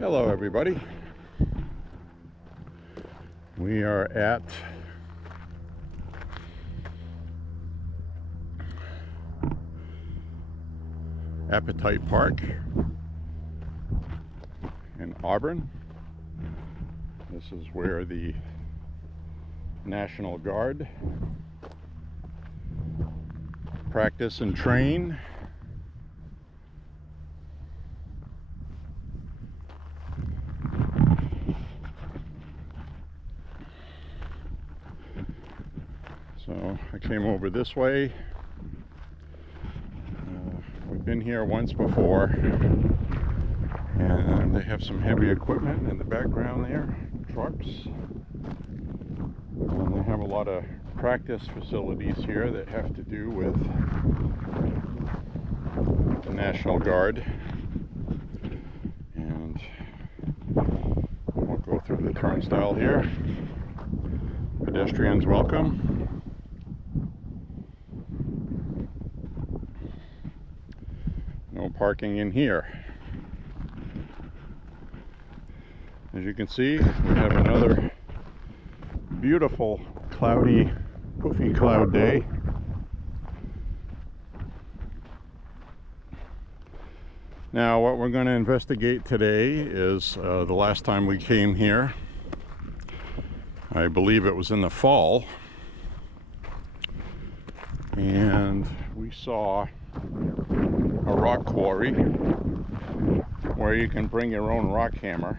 Hello everybody. We are at Apatite Park in Auburn. This is where the National Guard practice and train. So I came over this way. We've been here once before, and they have some heavy equipment in the background there, trucks. And they have a lot of practice facilities here that have to do with the National Guard. And we'll go through the turnstile here. Pedestrians welcome. No parking in here. As you can see, we have another beautiful cloudy, poofy cloud day. Now what we're going to investigate today is the last time we came here. I believe it was in the fall, and we saw a rock quarry where you can bring your own rock hammer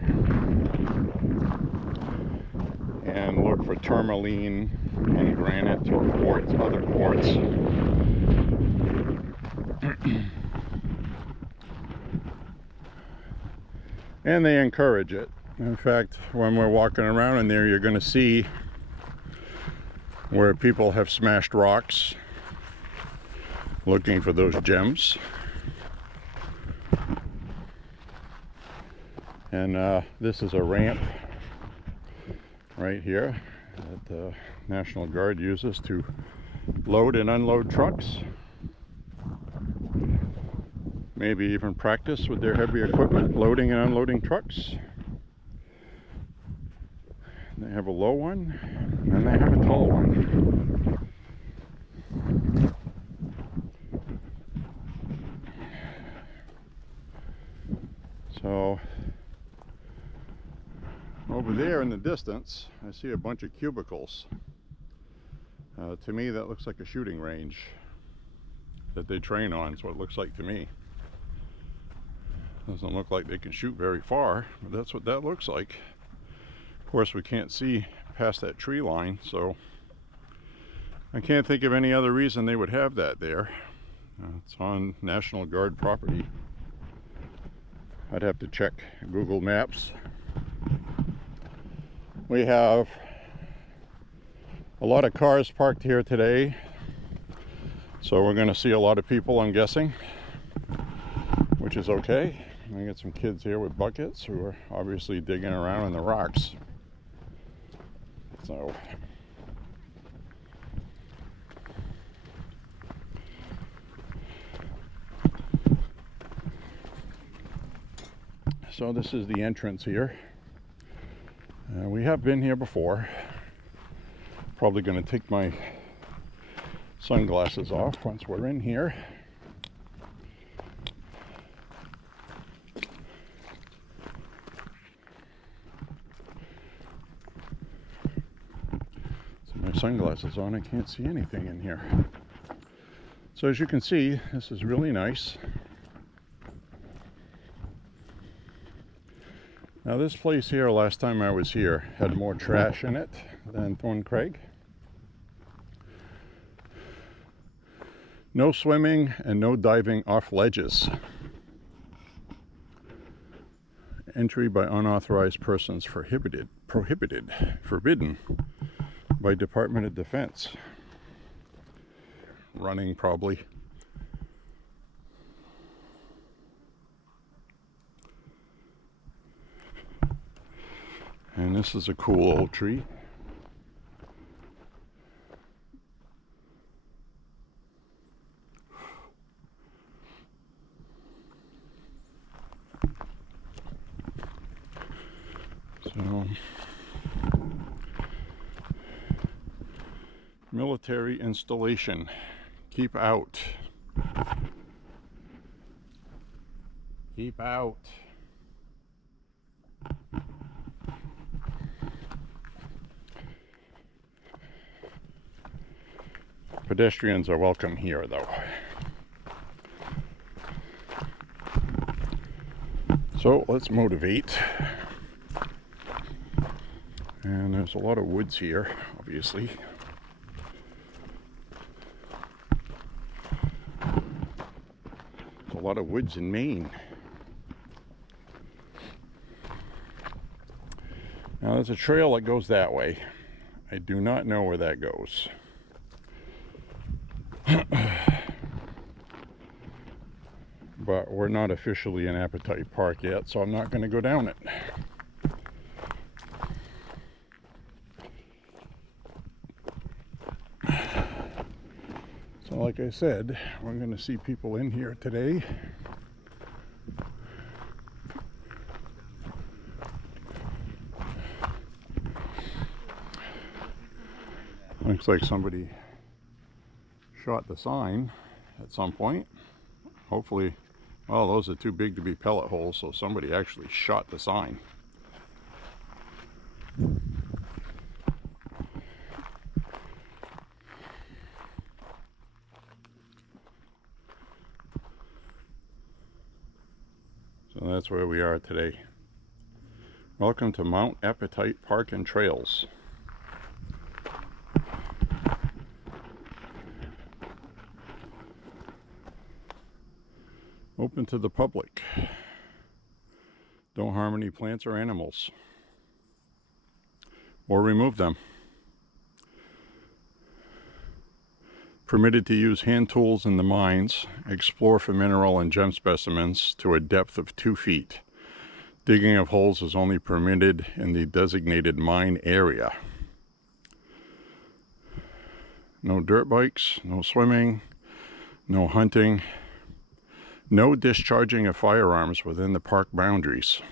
and look for tourmaline and granite or quartz, other quartz. And they encourage it. In fact, when we're walking around in there, you're going to see where people have smashed rocks looking for those gems. And this is a ramp right here that the National Guard uses to load and unload trucks. Maybe even practice with their heavy equipment, loading and unloading trucks. They have a low one, and they have a tall one. So, over there in the distance, I see a bunch of cubicles. To me, that looks like a shooting range that they train on, is what it looks like to me. Doesn't look like they can shoot very far, but that's what that looks like. Of course, we can't see past that tree line, so I can't think of any other reason they would have that there. It's on National Guard property. I'd have to check Google Maps. We have a lot of cars parked here today, so we're going to see a lot of people, I'm guessing, which is okay. I got some kids here with buckets who are obviously digging around in the rocks. So So this is the entrance here. We have been here before. Probably going to take my sunglasses off once we're in here. So my sunglasses on, I can't see anything in here. So as you can see, this is really nice. Now this place here, last time I was here, had more trash in it than Thorn Craig. No swimming and no diving off ledges. Entry by unauthorized persons forbidden by Department of Defense. Running probably. And this is a cool old tree. So, military installation. Keep out. Keep out. Pedestrians are welcome here, though. So let's motivate. And there's a lot of woods here, obviously. There's a lot of woods in Maine. Now there's a trail that goes that way. I do not know where that goes. But we're not officially in Apatite Park yet, so I'm not going to go down it. So like I said, we're going to see people in here today. Looks like somebody shot the sign at some point. Hopefully, well, those are too big to be pellet holes, so somebody actually shot the sign. So that's where we are today. Welcome to Mount Apatite Park and Trails. Open to the public. Don't harm any plants or animals. Or remove them. Permitted to use hand tools in the mines. Explore for mineral and gem specimens to a depth of 2 feet. Digging of holes is only permitted in the designated mine area. No dirt bikes, no swimming, no hunting. No discharging of firearms within the park boundaries.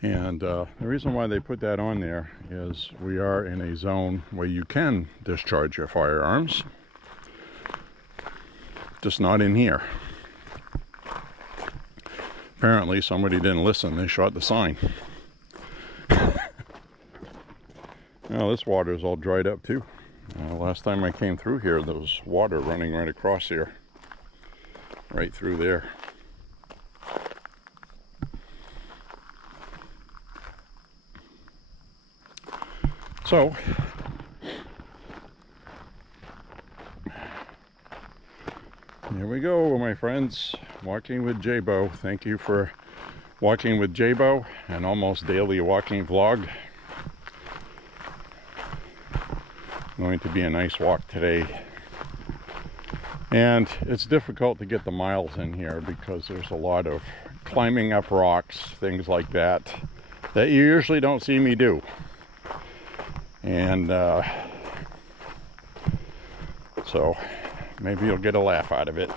And the reason why they put that on there is we are in a zone where you can discharge your firearms, just not in here. Apparently somebody didn't listen, they shot the sign. Now this water is all dried up too. Last time I came through here, there was water running right across here. Right through there. So, here we go, my friends. Walking with J.Beau. Thank you for walking with J.Beau, an almost daily walking vlog. Going to be a nice walk today. And it's difficult to get the miles in here because there's a lot of climbing up rocks, things like that, that you usually don't see me do. And so maybe you'll get a laugh out of it.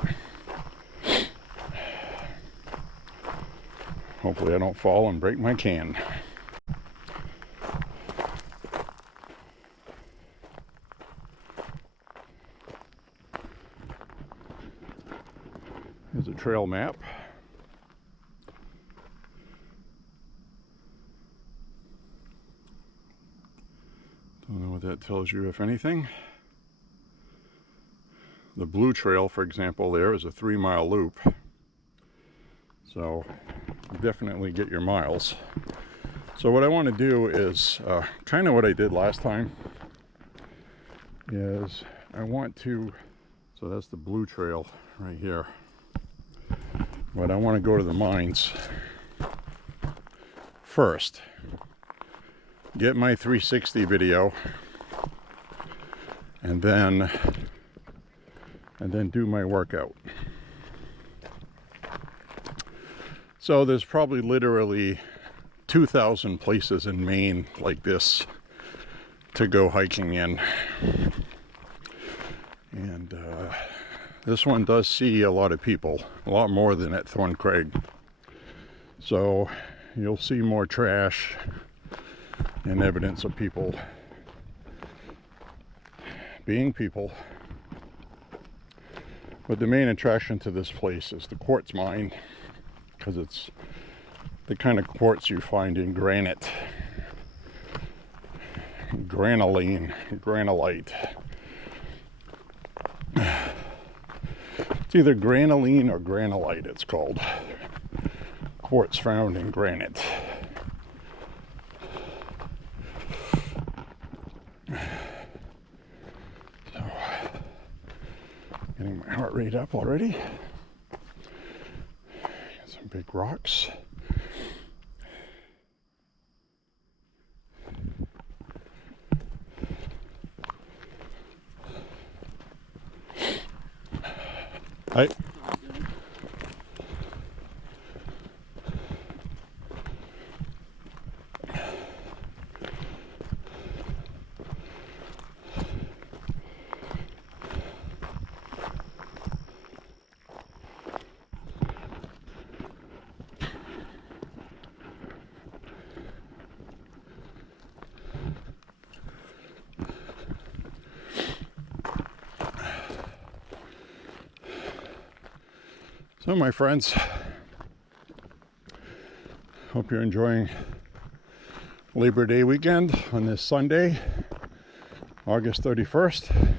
Hopefully I don't fall and break my can. Here's a trail map. Don't know what that tells you, if anything. The blue trail, for example, there is a 3-mile loop. So definitely get your miles. So what I want to do is kind of what I did last time is I want to, so that's the blue trail right here. But I want to go to the mines first. Get my 360 video and then do my workout. So there's probably literally 2,000 places in Maine like this to go hiking in. And this one does see a lot of people, a lot more than at Thorn Craig. So you'll see more trash and evidence of people being people. But the main attraction to this place is the quartz mine, because it's the kind of quartz you find in granite, granaline, granulite. It's either granaline or granulite, it's called. Quartz found in granite. So, getting my heart rate up already. Got some big rocks. Hi. So my friends, hope you're enjoying Labor Day weekend on this Sunday, August 31st.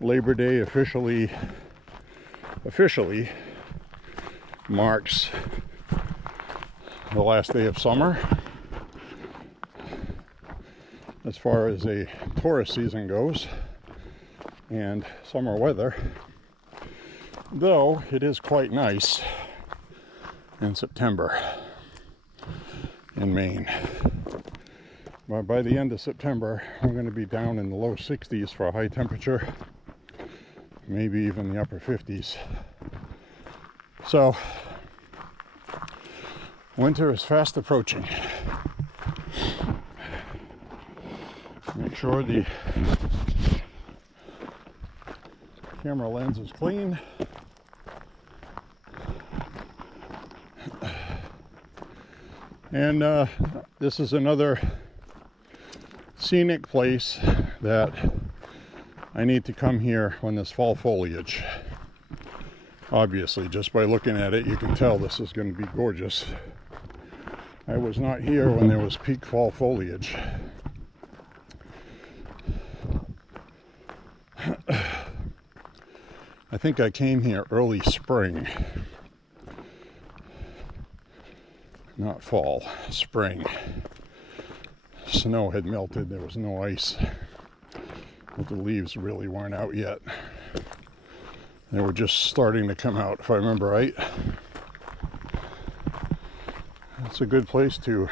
Labor Day officially marks the last day of summer as far as a tourist season goes and summer weather. Though it is quite nice in September in Maine. But by the end of September, we're going to be down in the low 60s for a high temperature, maybe even the upper 50s. So, winter is fast approaching. Make sure the camera lens is clean. And this is another scenic place that I need to come here when there's fall foliage. Obviously, just by looking at it, you can tell this is going to be gorgeous. I was not here when there was peak fall foliage. I think I came here early spring. Not fall, spring. Snow had melted, there was no ice, but the leaves really weren't out yet. They were just starting to come out, if I remember right. It's a good place to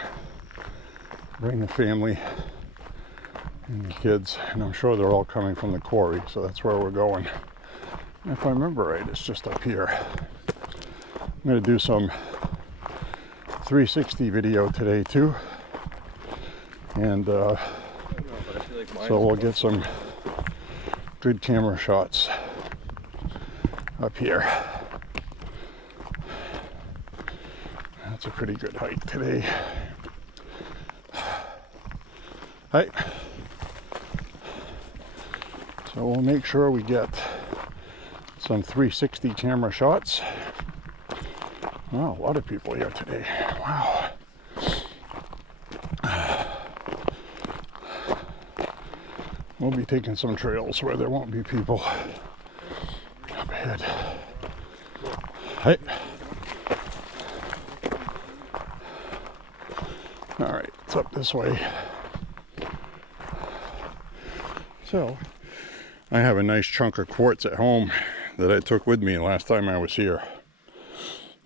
bring the family and the kids, and I'm sure they're all coming from the quarry, so that's where we're going. And if I remember right, it's just up here. I'm going to do some 360 video today too, and so we'll get some good camera shots up here. That's a pretty good hike today. Hi. So we'll make sure we get some 360 camera shots. Wow, a lot of people here today. Wow. We'll be taking some trails where there won't be people up ahead. Hi. All right, it's up this way. So, I have a nice chunk of quartz at home that I took with me last time I was here.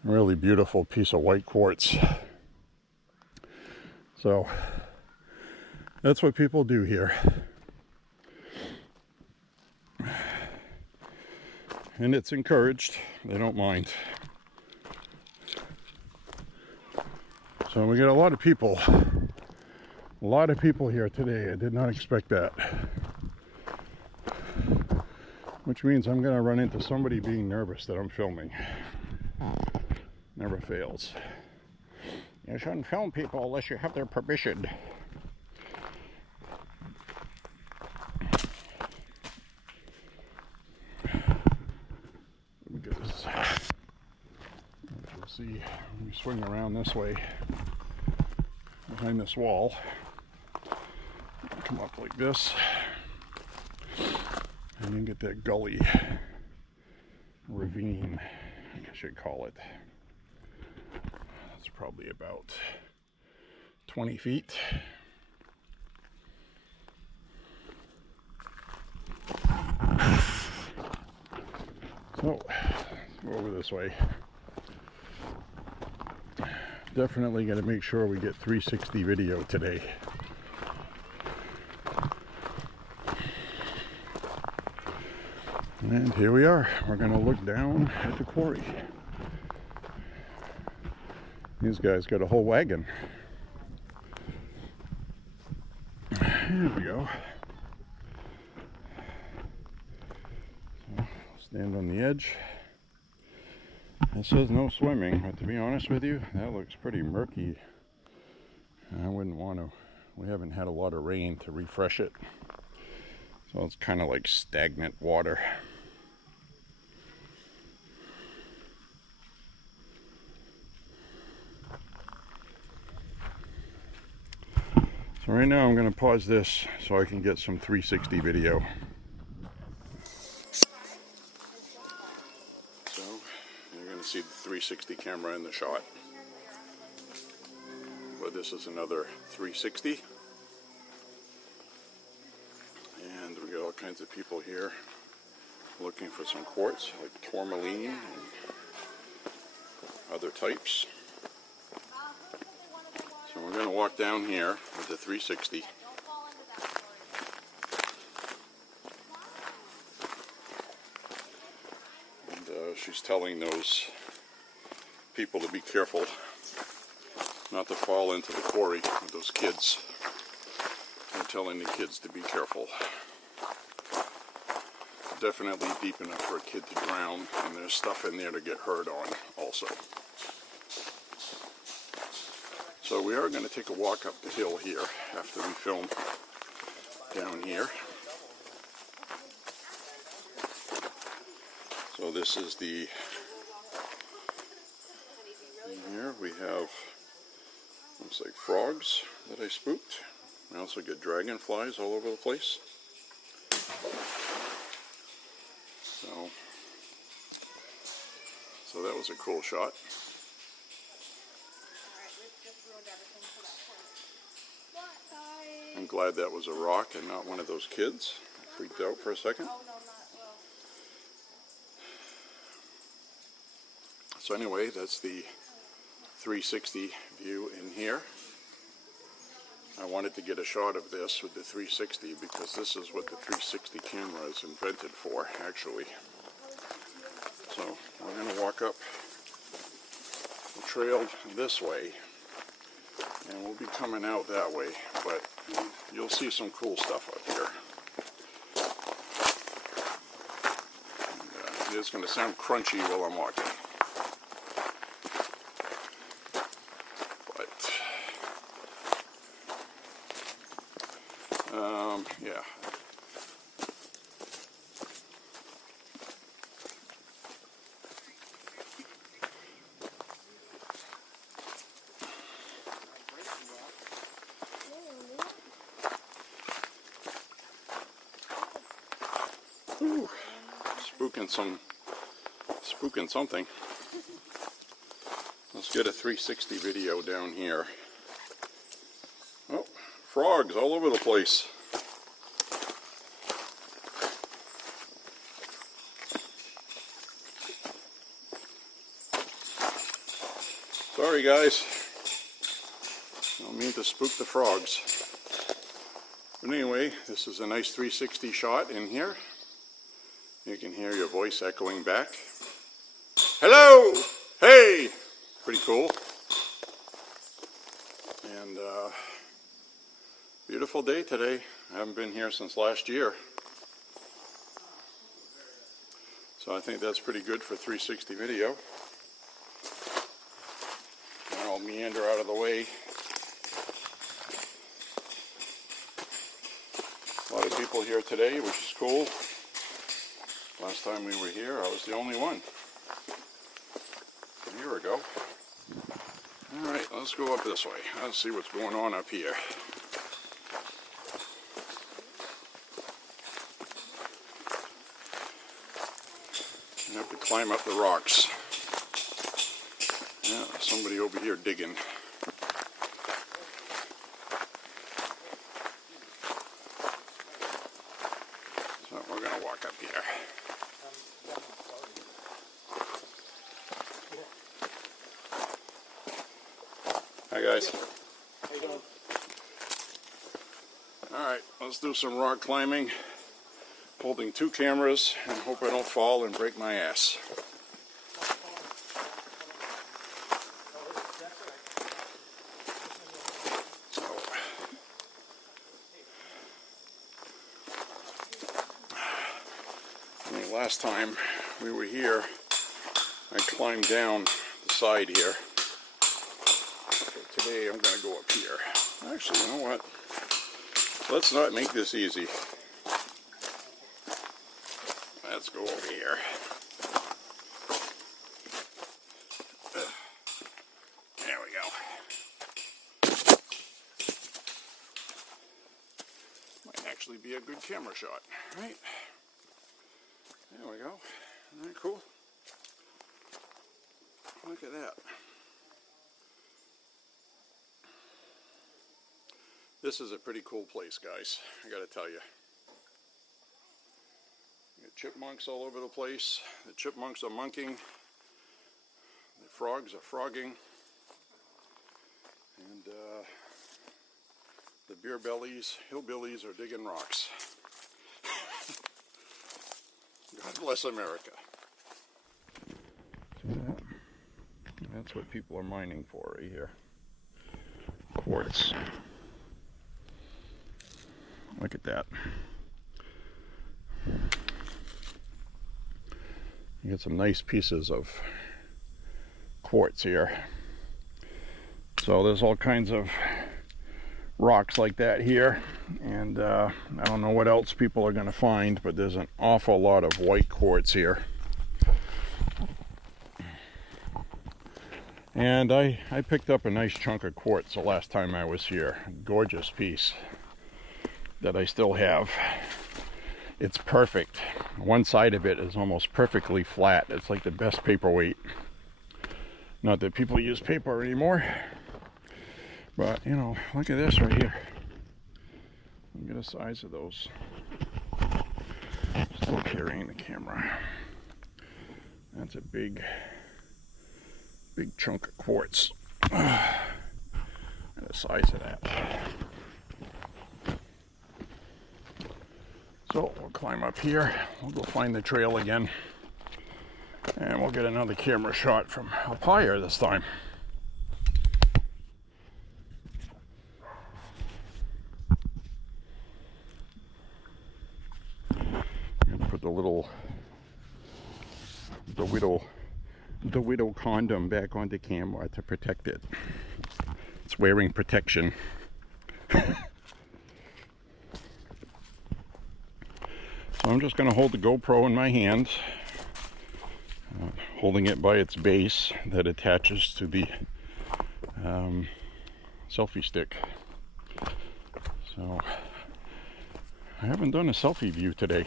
A really beautiful piece of white quartz. So, that's what people do here. And it's encouraged. They don't mind. So we got a lot of people. A lot of people here today. I did not expect that. Which means I'm going to run into somebody being nervous that I'm filming. Never fails. You shouldn't film people unless you have their permission. Because you'll see when we swing around this way behind this wall, come up like this, and then get that gully, ravine, I guess you'd call it. It's probably about 20 feet. So, go over this way. Definitely got to make sure we get 360 video today. And here we are. We're going to look down at the quarry. These guys got a whole wagon. There we go. So, stand on the edge. It says no swimming, but to be honest with you, that looks pretty murky. I wouldn't want to. We haven't had a lot of rain to refresh it. So it's kind of like stagnant water. So right now I'm going to pause this so I can get some 360 video. So you're going to see the 360 camera in the shot. But this is another 360. And we got all kinds of people here looking for some quartz, like tourmaline and other types. So we're going to walk down here with the 360. And she's telling those people to be careful not to fall into the quarry with those kids. They're telling the kids to be careful. Definitely deep enough for a kid to drown, and there's stuff in there to get hurt on also. So we are going to take a walk up the hill here after we film down here. So this is the, here we have, looks like frogs that I spooked. I also get dragonflies all over the place. So that was a cool shot. I'm glad that was a rock and not one of those kids. I freaked out for a second. So anyway, that's the 360 view in here. I wanted to get a shot of this with the 360 because this is what the 360 camera is invented for, actually. So we're going to walk up the trail this way, and we'll be coming out that way, but you'll see some cool stuff up here. And, it's going to sound crunchy while I'm walking. spooking something. Let's get a 360 video down here. Oh, frogs all over the place. Sorry guys, I don't mean to spook the frogs. But anyway, this is a nice 360 shot in here. You can hear your voice echoing back. Hello! Hey! Pretty cool. And beautiful day today. I haven't been here since last year. So I think that's pretty good for 360 video. I'll meander out of the way. A lot of people here today, which is cool. Last time we were here, I was the only one. A year ago. Alright, let's go up this way. Let's see what's going on up here. I have to climb up the rocks. Yeah, somebody over here digging. So we're going to walk up here. Hi guys. How you doing? Alright, let's do some rock climbing. Holding 2 cameras and hope I don't fall and break my ass. Last time we were here, I climbed down the side here. So today I'm going to go up here. Actually, you know what? Let's not make this easy. Let's go over here. There we go. Might actually be a good camera shot, right? There we go. Isn't that cool? Look at that. This is a pretty cool place, guys. I gotta tell you. You got chipmunks all over the place. The chipmunks are monking. The frogs are frogging. And the beer bellies, hillbillies are digging rocks. God bless America. See that? That's what people are mining for right here. Quartz. Look at that. You get some nice pieces of quartz here. So there's all kinds of rocks like that here, and I don't know what else people are going to find, but there's an awful lot of white quartz here. And I picked up a nice chunk of quartz the last time I was here. Gorgeous piece that I still have. It's perfect. One side of it is almost perfectly flat. It's like the best paperweight. Not that people use paper anymore. But, you know, look at this right here. Look at the size of those. Still carrying the camera. That's a big chunk of quartz. And the size of that. So, we'll climb up here. We'll go find the trail again. And we'll get another camera shot from up higher this time. The widow condom back onto camera to protect it. It's wearing protection. So I'm just going to hold the GoPro in my hand, holding it by its base that attaches to the selfie stick. So I haven't done a selfie view today.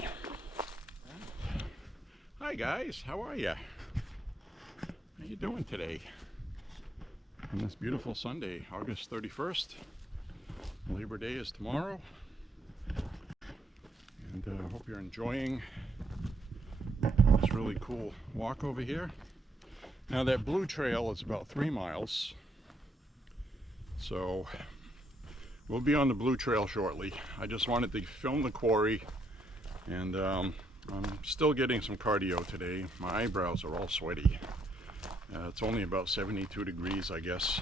Hi guys, how are you? How you doing today? On this beautiful Sunday, August 31st. Labor Day is tomorrow. And I hope you're enjoying this really cool walk over here. Now that blue trail is about 3 miles. So we'll be on the blue trail shortly. I just wanted to film the quarry, and I'm still getting some cardio today. My eyebrows are all sweaty. It's only about 72 degrees, I guess.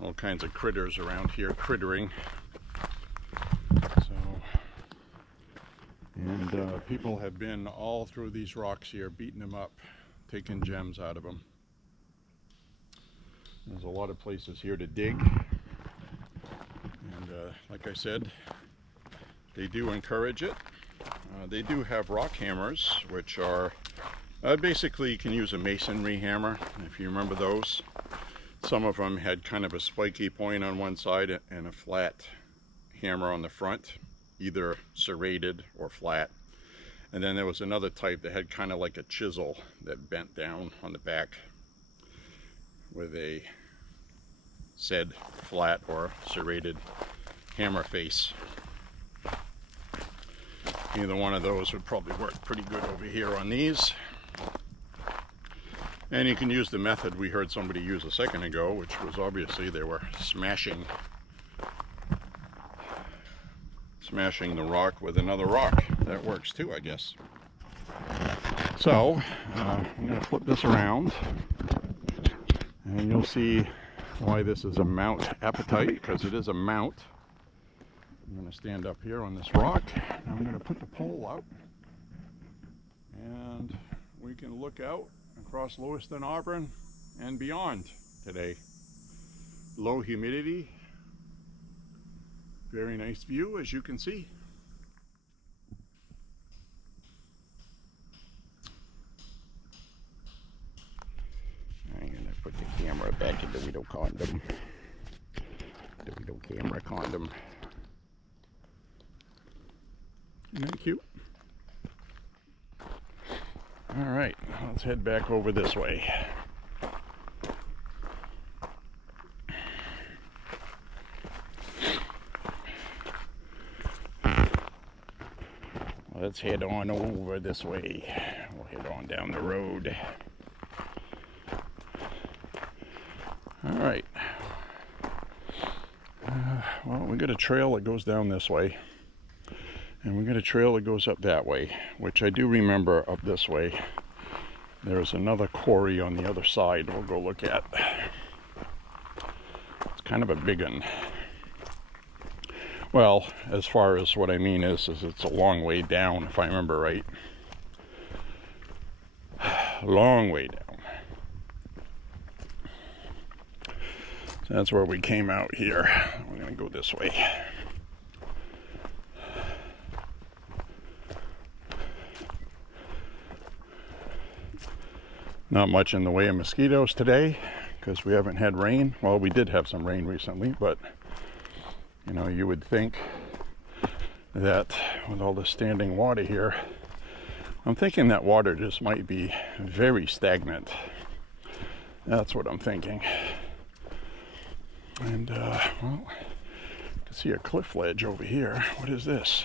All kinds of critters around here crittering. And people have been all through these rocks here, beating them up, taking gems out of them. There's a lot of places here to dig. And like I said, they do encourage it. They do have rock hammers, which are basically you can use a masonry hammer, if you remember those. Some of them had kind of a spiky point on one side and a flat hammer on the front, either serrated or flat. And then there was another type that had kind of like a chisel that bent down on the back with a said flat or serrated hammer face. Either one of those would probably work pretty good over here on these. And you can use the method we heard somebody use a second ago, which was obviously they were smashing the rock with another rock. That works too, I guess. So I'm going to flip this around and you'll see why this is a mount apatite, because it is a mount. I'm going to stand up here on this rock. I'm going to put the pole up and we can look out across Lewiston, Auburn and beyond today. Low humidity. Very nice view, as you can see. I'm going to put the camera back in the window condom. The window camera condom. Isn't that cute? Alright, let's head back over this way. Let's head on over this way. We'll head on down the road. Alright. Well, we got a trail that goes down this way. And we got a trail that goes up that way, which I do remember up this way. There's another quarry on the other side we'll go look at. It's kind of a big one. Well, as far as what I mean is it's a long way down, if I remember right. Long way down. So that's where we came out here. We're going to go this way. Not much in the way of mosquitoes today because we haven't had rain. Well, we did have some rain recently, but you know, you would think that with all the standing water here, I'm thinking that water just might be very stagnant. That's what I'm thinking. And well, you can see a cliff ledge over here. What is this?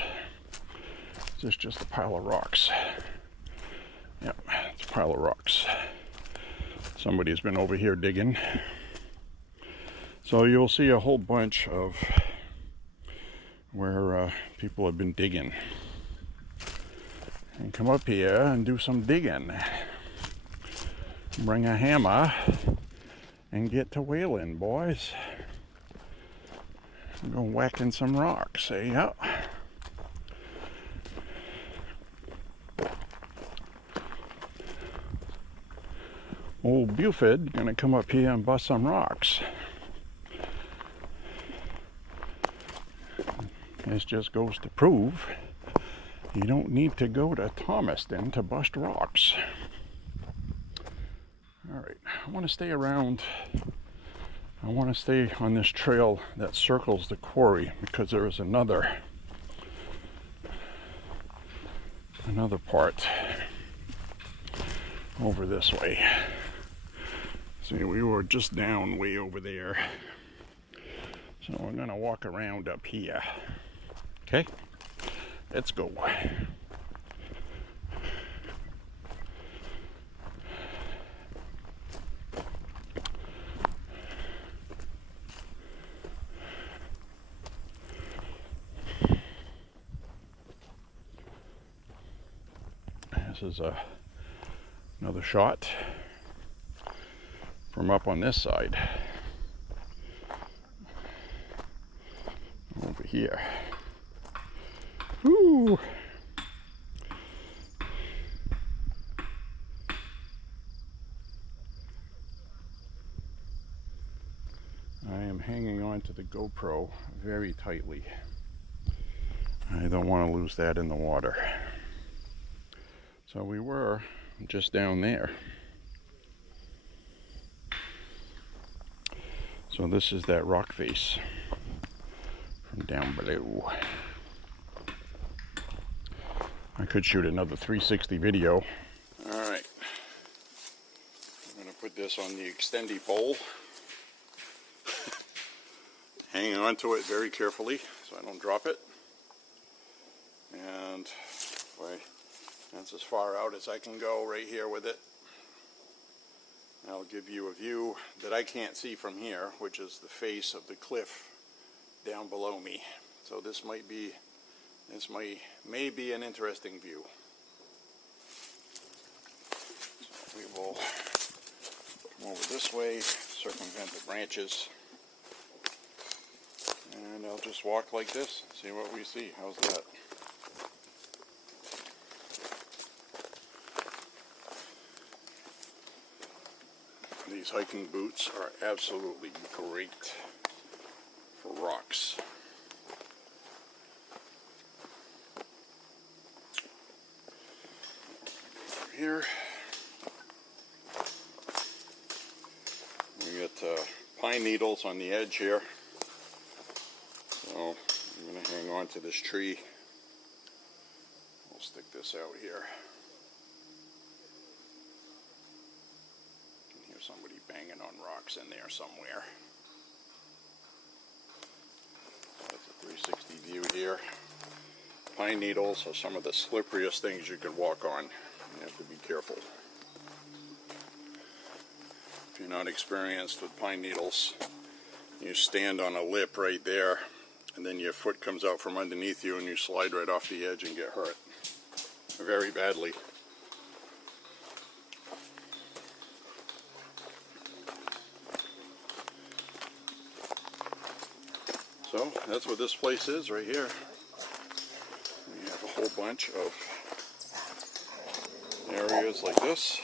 Is this just a pile of rocks? Yep, it's a pile of rocks. Somebody's been over here digging. So you'll see a whole bunch of where people have been digging. And come up here and do some digging. Bring a hammer and get to whaling, boys. Go whacking some rocks, eh? Yep. Old Buford gonna come up here and bust some rocks. This just goes to prove you don't need to go to Thomaston to bust rocks. Alright, I want to stay around. I want to stay on this trail that circles the quarry because there is another another part over this way. See, we were just down way over there. So we're gonna walk around up here. Okay, let's go. This is another shot from up on this side. Over here. Woo! I am hanging on to the GoPro very tightly. I don't want to lose that in the water. So we were just down there. So this is that rock face from down below. I could shoot another 360 video. Alright, I'm going to put this on the extendy pole. Hanging on to it very carefully so I don't drop it. And that's as far out as I can go right here with it. I'll give you a view that I can't see from here, which is the face of the cliff down below me. So this may be an interesting view. So we will come over this way, circumvent the branches, and I'll just walk like this and see what we see. How's that? These hiking boots are absolutely great for rocks. Over here, we got pine needles on the edge here. So I'm going to hang on to this tree. We'll stick this out here. Somebody banging on rocks in there somewhere. That's a 360 view here. Pine needles are some of the slipperiest things you can walk on. You have to be careful. If you're not experienced with pine needles, you stand on a lip right there, and then your foot comes out from underneath you and you slide right off the edge and get hurt very badly. So that's what this place is right here. We have a whole bunch of areas like this.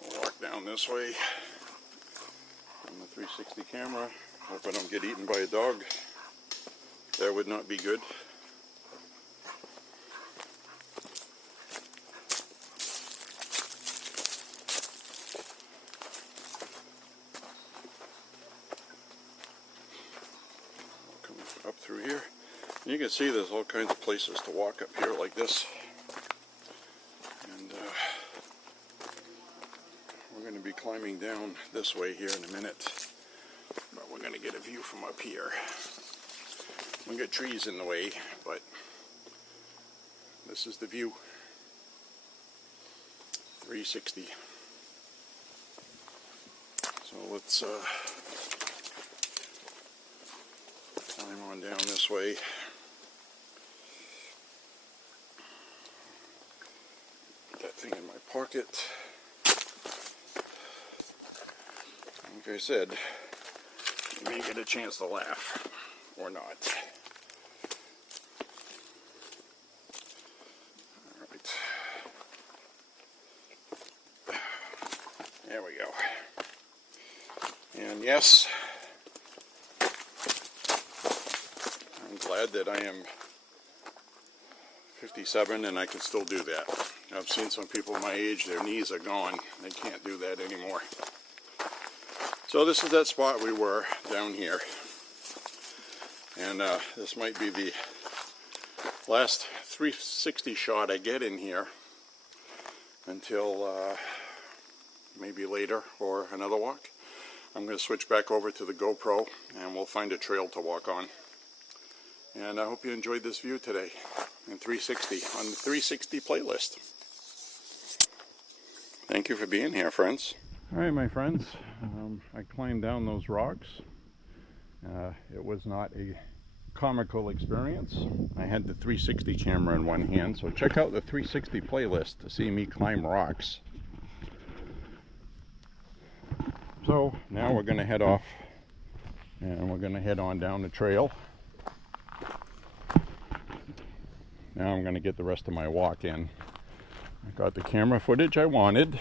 We'll walk down this way on the 360 camera. Hope I don't get eaten by a dog. That would not be good. Up through here. And you can see there's all kinds of places to walk up here like this. And we're going to be climbing down this way here in a minute. But we're going to get a view from up here. We got trees in the way, but this is the view. 360. So let's climb on down this way. Put that thing in my pocket. Like I said, you may get a chance to laugh or not. Alright. There we go. And yes, I'm glad that I am 57 and I can still do that. I've seen some people my age, their knees are gone. They can't do that anymore. So this is that spot we were down here. And this might be the Last 360 shot I get in here until maybe later or another walk. I'm going to switch back over to the GoPro and we'll find a trail to walk on. And I hope you enjoyed this view today in 360 on the 360 playlist. Thank you for being here, friends. All right, my friends, I climbed down those rocks. It was not a comical experience. I had the 360 camera in one hand, so check out the 360 playlist to see me climb rocks. So now we're going to head off and we're going to head on down the trail. Now I'm going to get the rest of my walk in. I got the camera footage I wanted.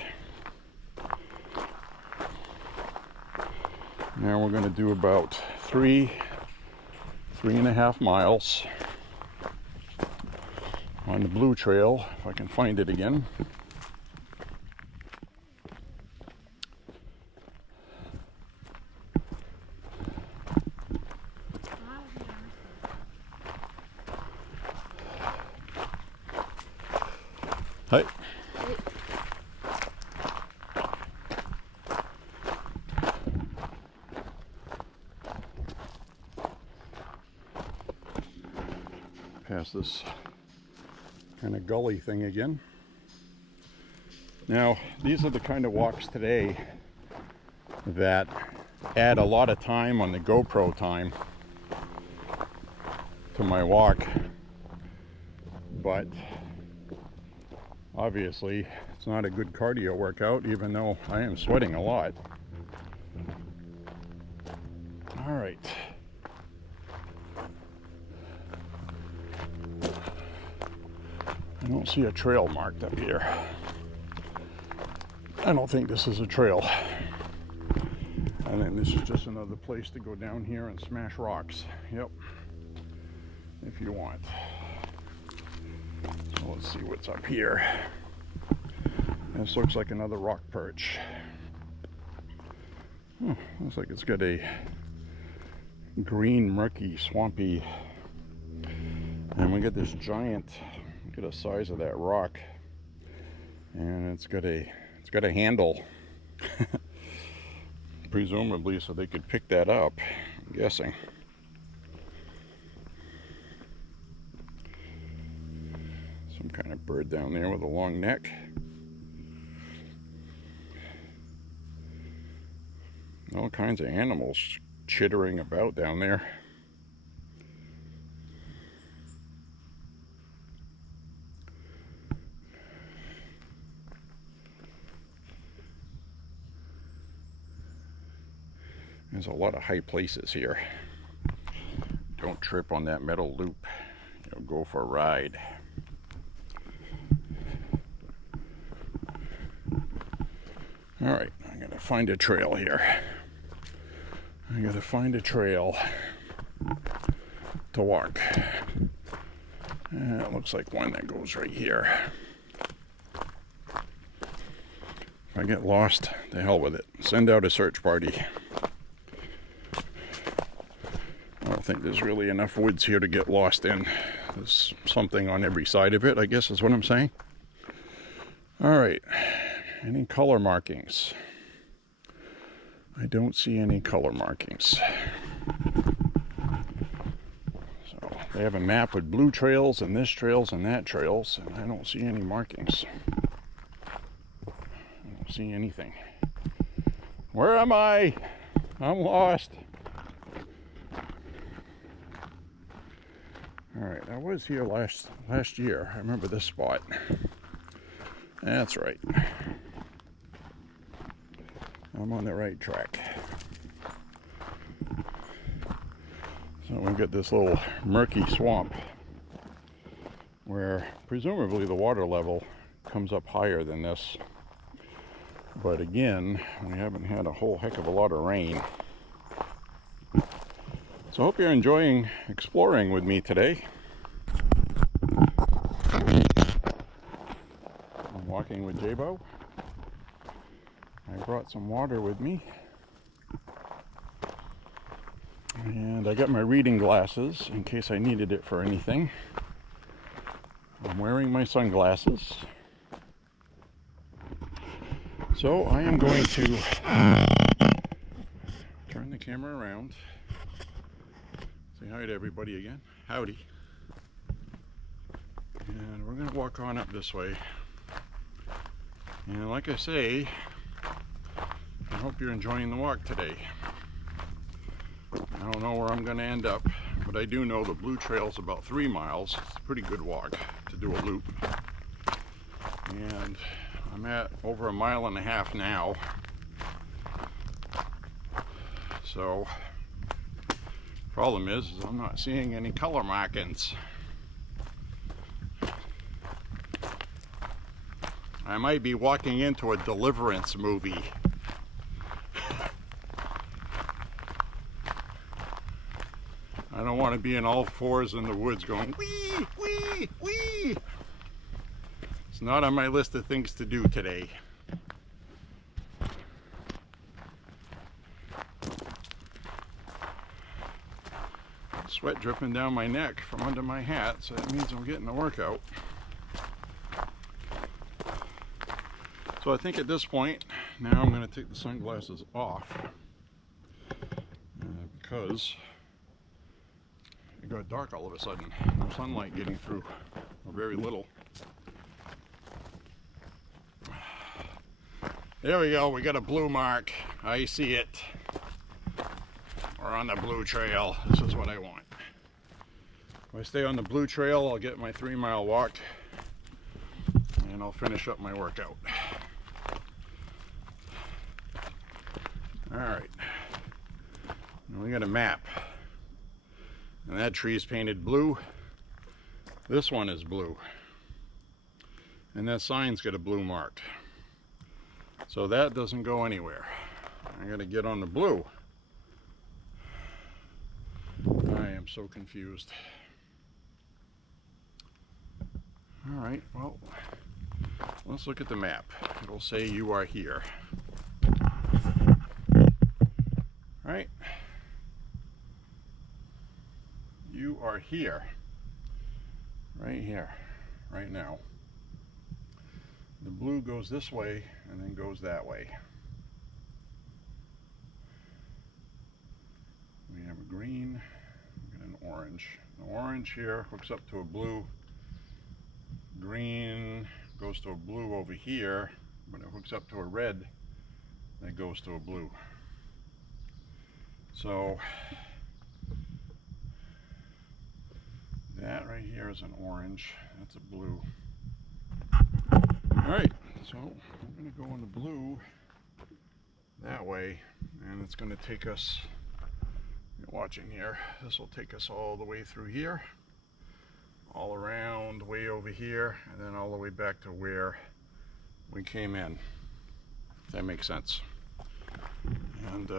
Now we're going to do about 3.5 miles on the blue trail, if I can find it again. Hi. Past this kind of gully thing again. Now, these are the kind of walks today that add a lot of time on the GoPro time to my walk, but obviously it's not a good cardio workout, even though I am sweating a lot. All right. I don't see a trail marked up here. I don't think this is a trail. I think this is just another place to go down here and smash rocks. Yep. If you want. So let's see what's up here. This looks like another rock perch. Looks like it's got a green, murky, swampy, and we get this giant. Look at the size of that rock, and it's got a handle, presumably so they could pick that up. I'm guessing. Some kind of bird down there with a long neck. All kinds of animals chittering about down there. There's a lot of high places here. Don't trip on that metal loop. You'll go for a ride. All right, I'm gonna find a trail here. I gotta find a trail to walk. It looks like one that goes right here. If I get lost, to hell with it. Send out a search party. I don't think there's really enough woods here to get lost in. There's something on every side of it, I guess is what I'm saying. All right, any color markings? I don't see any color markings. So they have a map with blue trails and this trails and that trails, and I don't see any markings. I don't see anything. Where am I? I'm lost. All right, I was here last year. I remember this spot. That's right. I'm on the right track. So we've got this little murky swamp where presumably the water level comes up higher than this. But again, we haven't had a whole heck of a lot of rain. So I hope you're enjoying exploring with me today. I'm walking with J.Beau. I brought some water with me. And I got my reading glasses in case I needed it for anything. I'm wearing my sunglasses. So I am going to turn the camera around. Say hi to everybody again. Howdy. And we're going to walk on up this way. And like I say, I hope you're enjoying the walk today. I don't know where I'm going to end up, but I do know the Blue Trail is about 3 miles. It's a pretty good walk to do a loop. And I'm at over 1.5 miles now. So, problem is I'm not seeing any color markings. I might be walking into a Deliverance movie. I don't want to be in all fours in the woods going wee, wee, wee. It's not on my list of things to do today. Sweat dripping down my neck from under my hat, so that means I'm getting a workout. So I think at this point, now I'm going to take the sunglasses off because it got dark all of a sudden. No sunlight getting through, or very little. There we go, we got a blue mark. I see it. We're on the Blue Trail. This is what I want. If I stay on the Blue Trail, I'll get my 3-mile walk and I'll finish up my workout. Alright, we got a map, and that tree's painted blue. This one is blue, and that sign's got a blue mark. So that doesn't go anywhere. I gotta get on the blue. I am so confused. Alright, well, let's look at the map. It'll say you are here. Right? You are here. Right here. Right now. The blue goes this way and then goes that way. We have a green and an orange. The orange here hooks up to a blue. Green goes to a blue over here, but it hooks up to a red that goes to a blue. So that right here is an orange, that's a blue. Alright, so we're going to go in the blue that way, and it's going to take us, you're watching here, this will take us all the way through here, all around, way over here, and then all the way back to where we came in. If that makes sense. And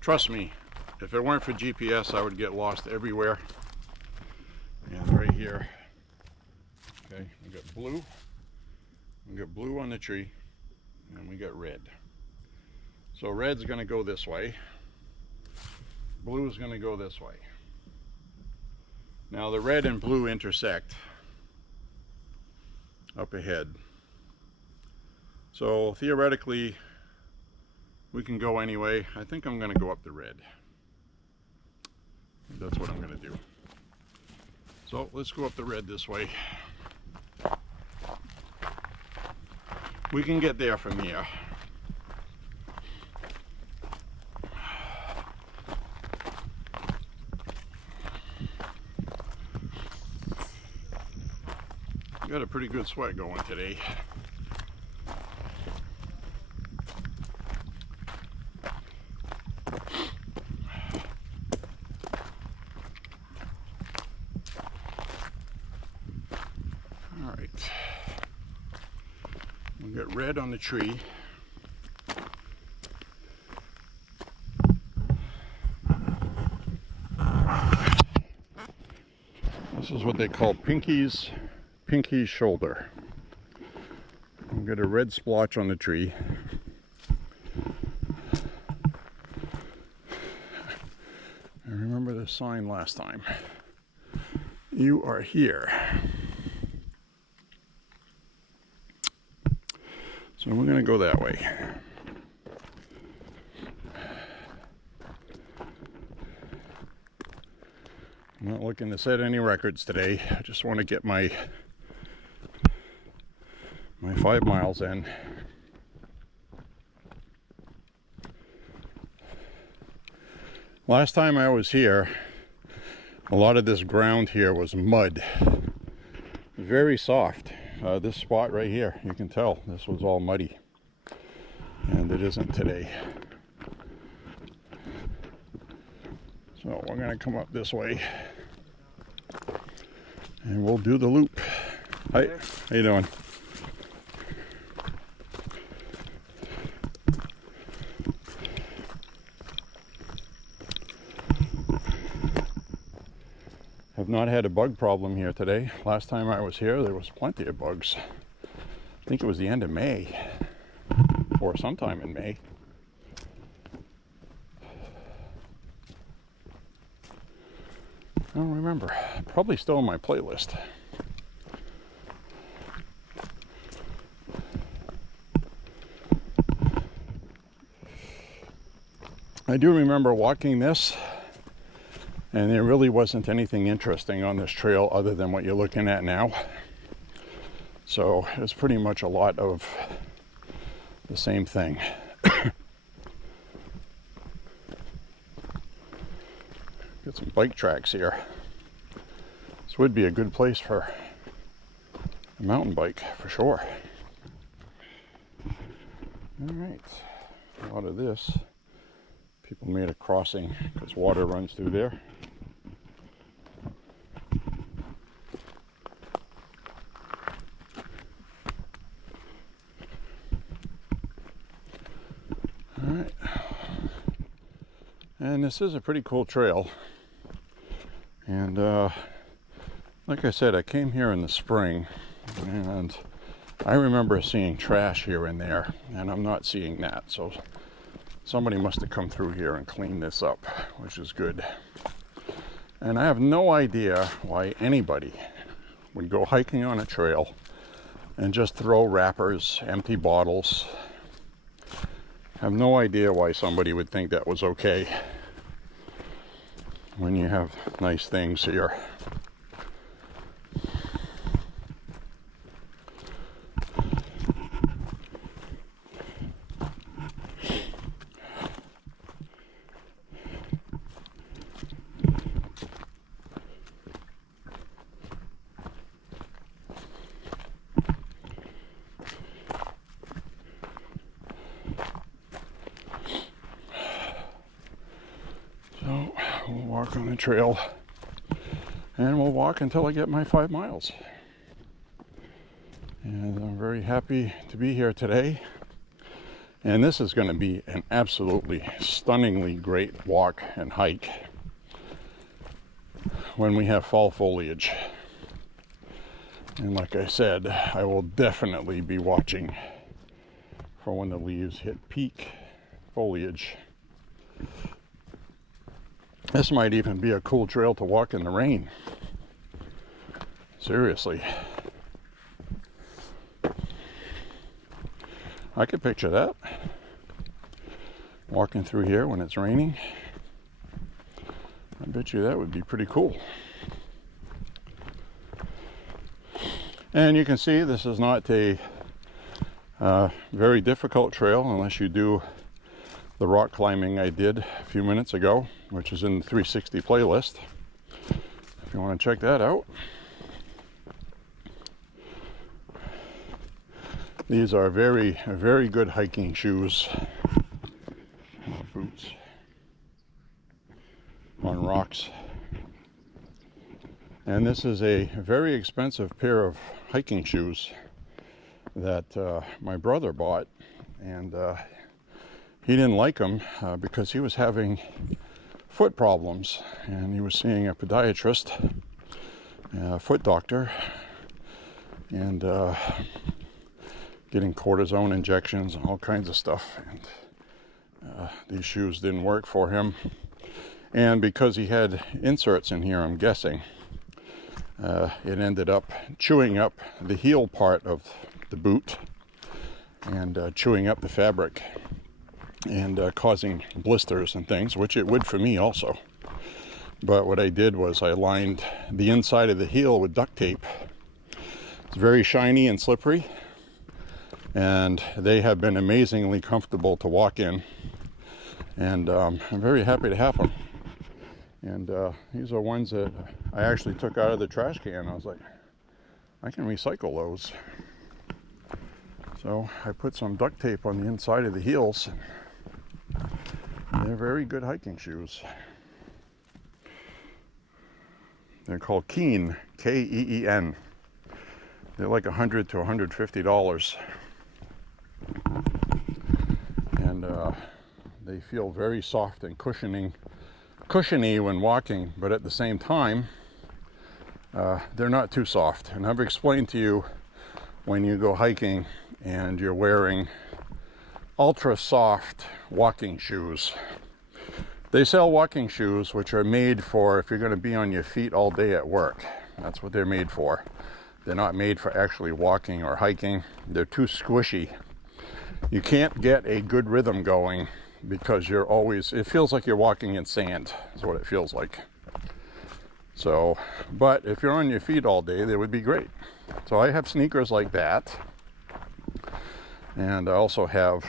trust me, if it weren't for GPS, I would get lost everywhere. And right here, okay, we got blue. We got blue on the tree, and we got red. So red's going to go this way. Blue is going to go this way. Now the red and blue intersect up ahead. So theoretically, we can go anyway. I think I'm going to go up the red. That's what I'm going to do. So let's go up the red this way. We can get there from here. Got a pretty good sweat going today. All right. We got red on the tree. This is what they call Pinky's shoulder. We've got a red splotch on the tree. I remember the sign last time. You are here. So we're going to go that way. I'm not looking to set any records today. I just want to get my 5 miles in. Last time I was here, a lot of this ground here was mud. Very soft. This spot right here, you can tell this was all muddy. And it isn't today. So we're going to come up this way. And we'll do the loop. Hi, how you doing? Have not had a bug problem here today. Last time I was here, there was plenty of bugs. I think it was the end of May, or sometime in May. I don't remember. Probably still in my playlist. I do remember walking this, and there really wasn't anything interesting on this trail other than what you're looking at now. So it's pretty much a lot of the same thing. Got some bike tracks here. This would be a good place for a mountain bike for sure. All right, a lot of this. People made a crossing because water runs through there. All right, and this is a pretty cool trail. And like I said, I came here in the spring, and I remember seeing trash here and there, and I'm not seeing that. So somebody must have come through here and cleaned this up, which is good. And I have no idea why anybody would go hiking on a trail and just throw wrappers, empty bottles. I have no idea why somebody would think that was okay when you have nice things here. So we'll walk on the trail, and we'll walk until I get my 5 miles. And I'm very happy to be here today. And this is going to be an absolutely stunningly great walk and hike when we have fall foliage. And like I said, I will definitely be watching for when the leaves hit peak foliage. This might even be a cool trail to walk in the rain. Seriously. I could picture that. Walking through here when it's raining. I bet you that would be pretty cool. And you can see this is not a very difficult trail unless you do the rock climbing I did a few minutes ago, which is in the 360 playlist, if you want to check that out. These are very good hiking shoes, boots on rocks. And this is a very expensive pair of hiking shoes that my brother bought, and he didn't like them because he was having foot problems, and he was seeing a podiatrist, a foot doctor, and getting cortisone injections and all kinds of stuff. And these shoes didn't work for him. And because he had inserts in here, I'm guessing, it ended up chewing up the heel part of the boot and chewing up the fabric and causing blisters and things, which it would for me also. But what I did was I lined the inside of the heel with duct tape. It's very shiny and slippery, and they have been amazingly comfortable to walk in, and I'm very happy to have them. And these are ones that I actually took out of the trash can. I was like, I can recycle those. So I put some duct tape on the inside of the heels. They're very good hiking shoes. They're called Keen, K-E-E-N. They're like $100 to $150. And they feel very soft and cushiony when walking, but at the same time, they're not too soft. And I've explained to you, when you go hiking and you're wearing ultra soft walking shoes, they sell walking shoes which are made for if you're going to be on your feet all day at work. That's what they're made for. They're not made for actually walking or hiking. They're too squishy. You can't get a good rhythm going because you're always, it feels like you're walking in sand, is what it feels like. So, but if you're on your feet all day, they would be great. So I have sneakers like that. And I also have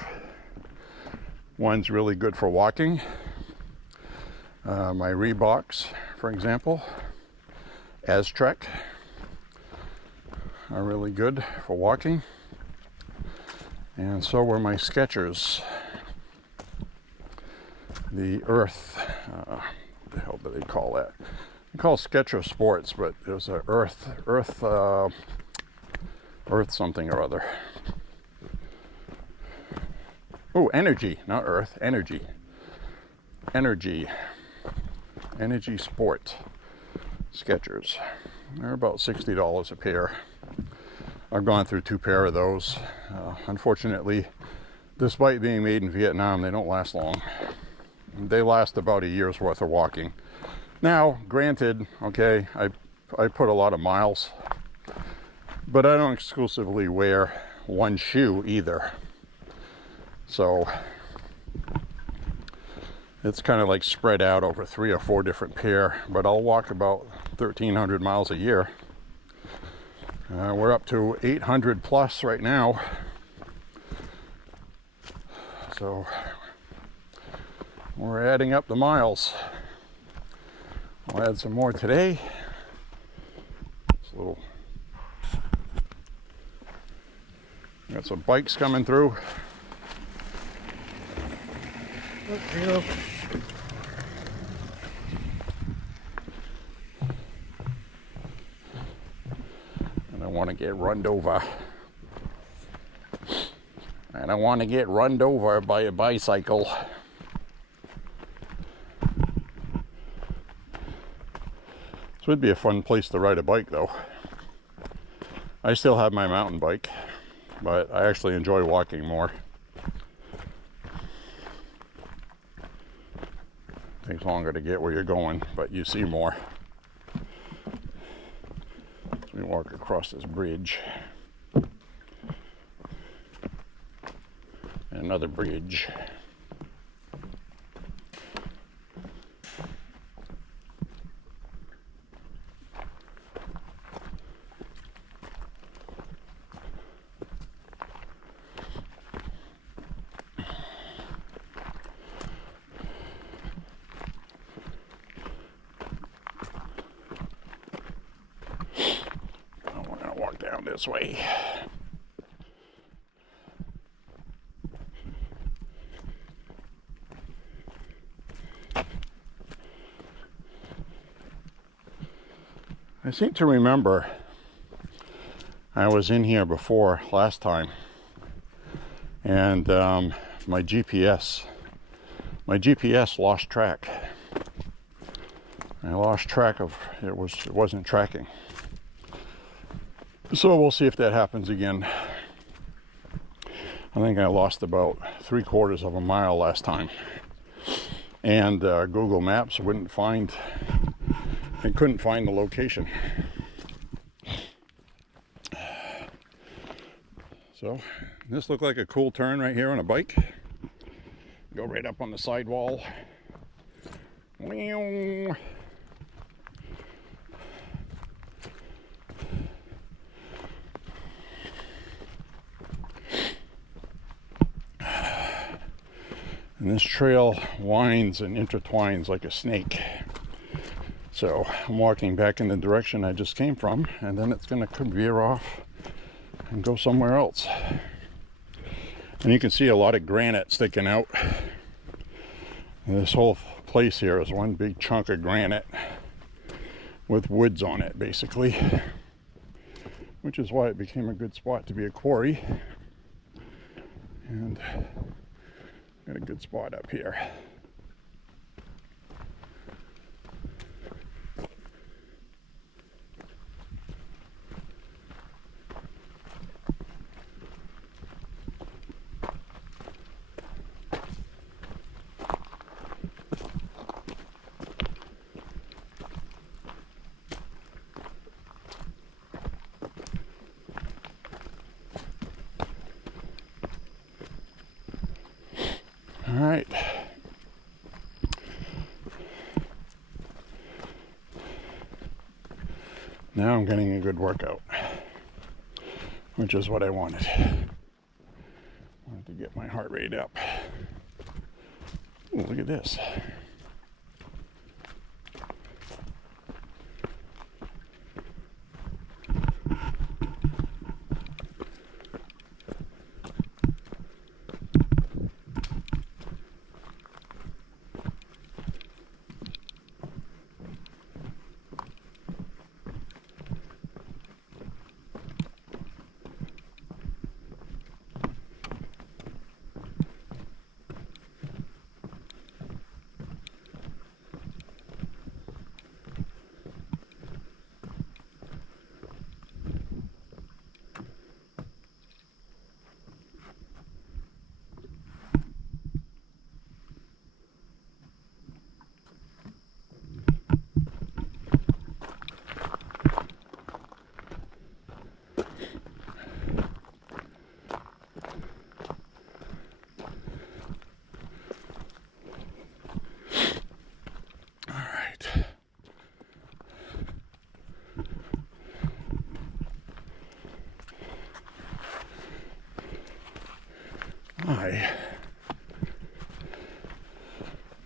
ones really good for walking. My Reeboks, for example, Aztrek, are really good for walking. And so were my Skechers. The Earth, what the hell do they call that? They call Skechers Sports, but there's a Earth something or other. Oh, Energy, not Earth, Energy. Energy Sport Skechers. They're about $60 a pair. I've gone through 2 pair of those. Unfortunately, despite being made in Vietnam, they don't last long. They last about a year's worth of walking. Now, granted, okay, I put a lot of miles, but I don't exclusively wear one shoe either. So it's kind of like spread out over 3 or 4 different pair, but I'll walk about 1,300 miles a year. We're up to 800 plus right now. So we're adding up the miles. I'll add some more today. It's a little. Got some bikes coming through. Oh, and I want to get run over. And I want to get run over by a bicycle. This would be a fun place to ride a bike, though. I still have my mountain bike, but I actually enjoy walking more. Takes longer to get where you're going, but you see more. So we walk across this bridge. And another bridge. Down this way. I seem to remember I was in here before last time, and my GPS lost track. I lost track of it wasn't tracking. So we'll see if that happens again. I think I lost about 3/4 of a mile last time. And Google Maps couldn't find the location. So this looked like a cool turn right here on a bike. Go right up on the sidewall. And this trail winds and intertwines like a snake. So I'm walking back in the direction I just came from, and then it's going to veer off and go somewhere else. And you can see a lot of granite sticking out. And this whole place here is one big chunk of granite with woods on it, basically, which is why it became a good spot to be a quarry. And got a good spot up here. All right. Now I'm getting a good workout, which is what I wanted. Wanted to get my heart rate up. Ooh, look at this.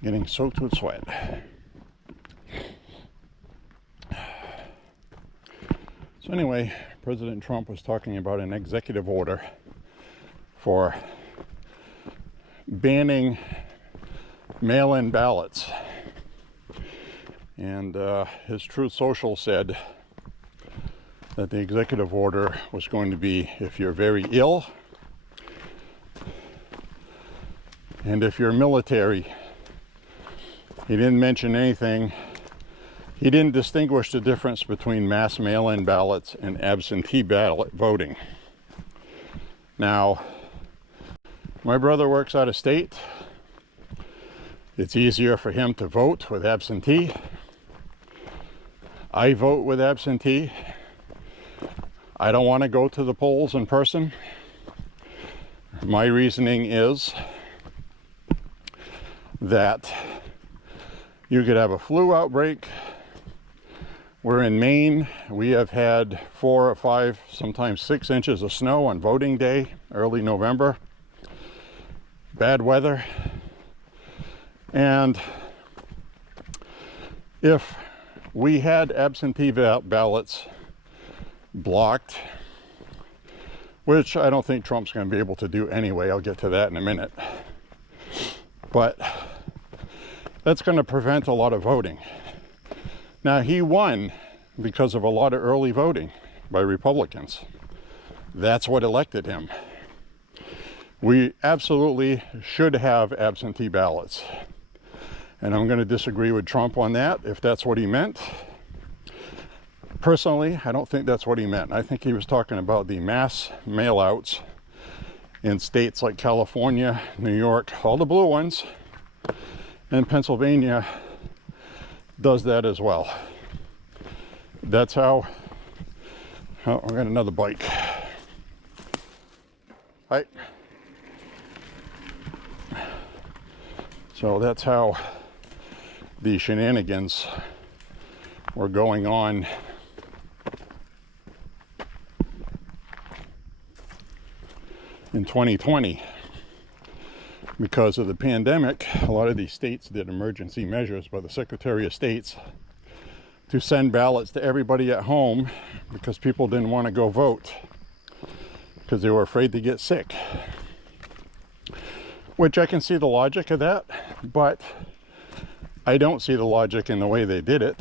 Getting soaked with sweat. So anyway, President Trump was talking about an executive order for banning mail-in ballots. And his Truth Social said that the executive order was going to be if you're very ill and if you're military. He didn't mention anything. He didn't distinguish the difference between mass mail-in ballots and absentee ballot voting. Now, my brother works out of state. It's easier for him to vote with absentee. I vote with absentee. I don't want to go to the polls in person. My reasoning is that you could have a flu outbreak. We're in Maine. We have had 4 or 5, sometimes 6 inches of snow on voting day, early November. Bad weather. And if we had absentee ballots blocked, which I don't think Trump's going to be able to do anyway, I'll get to that in a minute. But that's going to prevent a lot of voting. Now, he won because of a lot of early voting by Republicans. That's what elected him. We absolutely should have absentee ballots. And I'm going to disagree with Trump on that, if that's what he meant. Personally, I don't think that's what he meant. I think he was talking about the mass mail-outs in states like California, New York, all the blue ones. And Pennsylvania does that as well. That's how, oh, I got another bike. Hi. So that's how the shenanigans were going on in 2020. Because of the pandemic, a lot of these states did emergency measures by the Secretary of States to send ballots to everybody at home because people didn't want to go vote because they were afraid to get sick. Which I can see the logic of that, but I don't see the logic in the way they did it.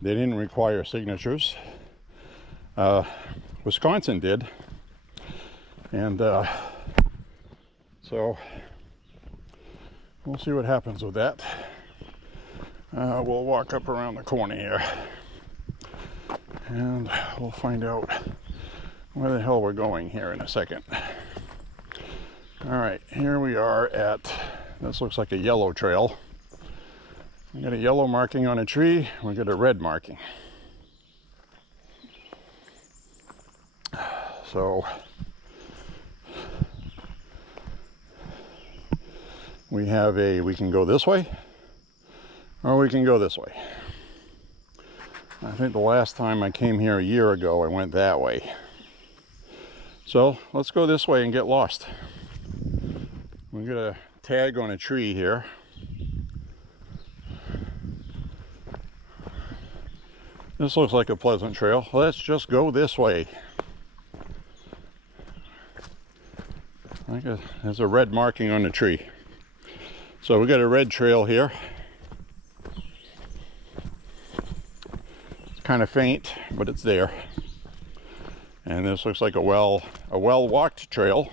They didn't require signatures. Wisconsin did. And so we'll see what happens with that. We'll walk up around the corner here and we'll find out where the hell we're going here in a second. All right, here we are at, this looks like a yellow trail. We got a yellow marking on a tree, we got a red marking. So we can go this way or we can go this way. I think the last time I came here a year ago, I went that way. So let's go this way and get lost. We got a tag on a tree here. This looks like a pleasant trail. Let's just go this way. There's a red marking on the tree. So we got a red trail here. It's kind of faint, but it's there. And this looks like a well-walked trail.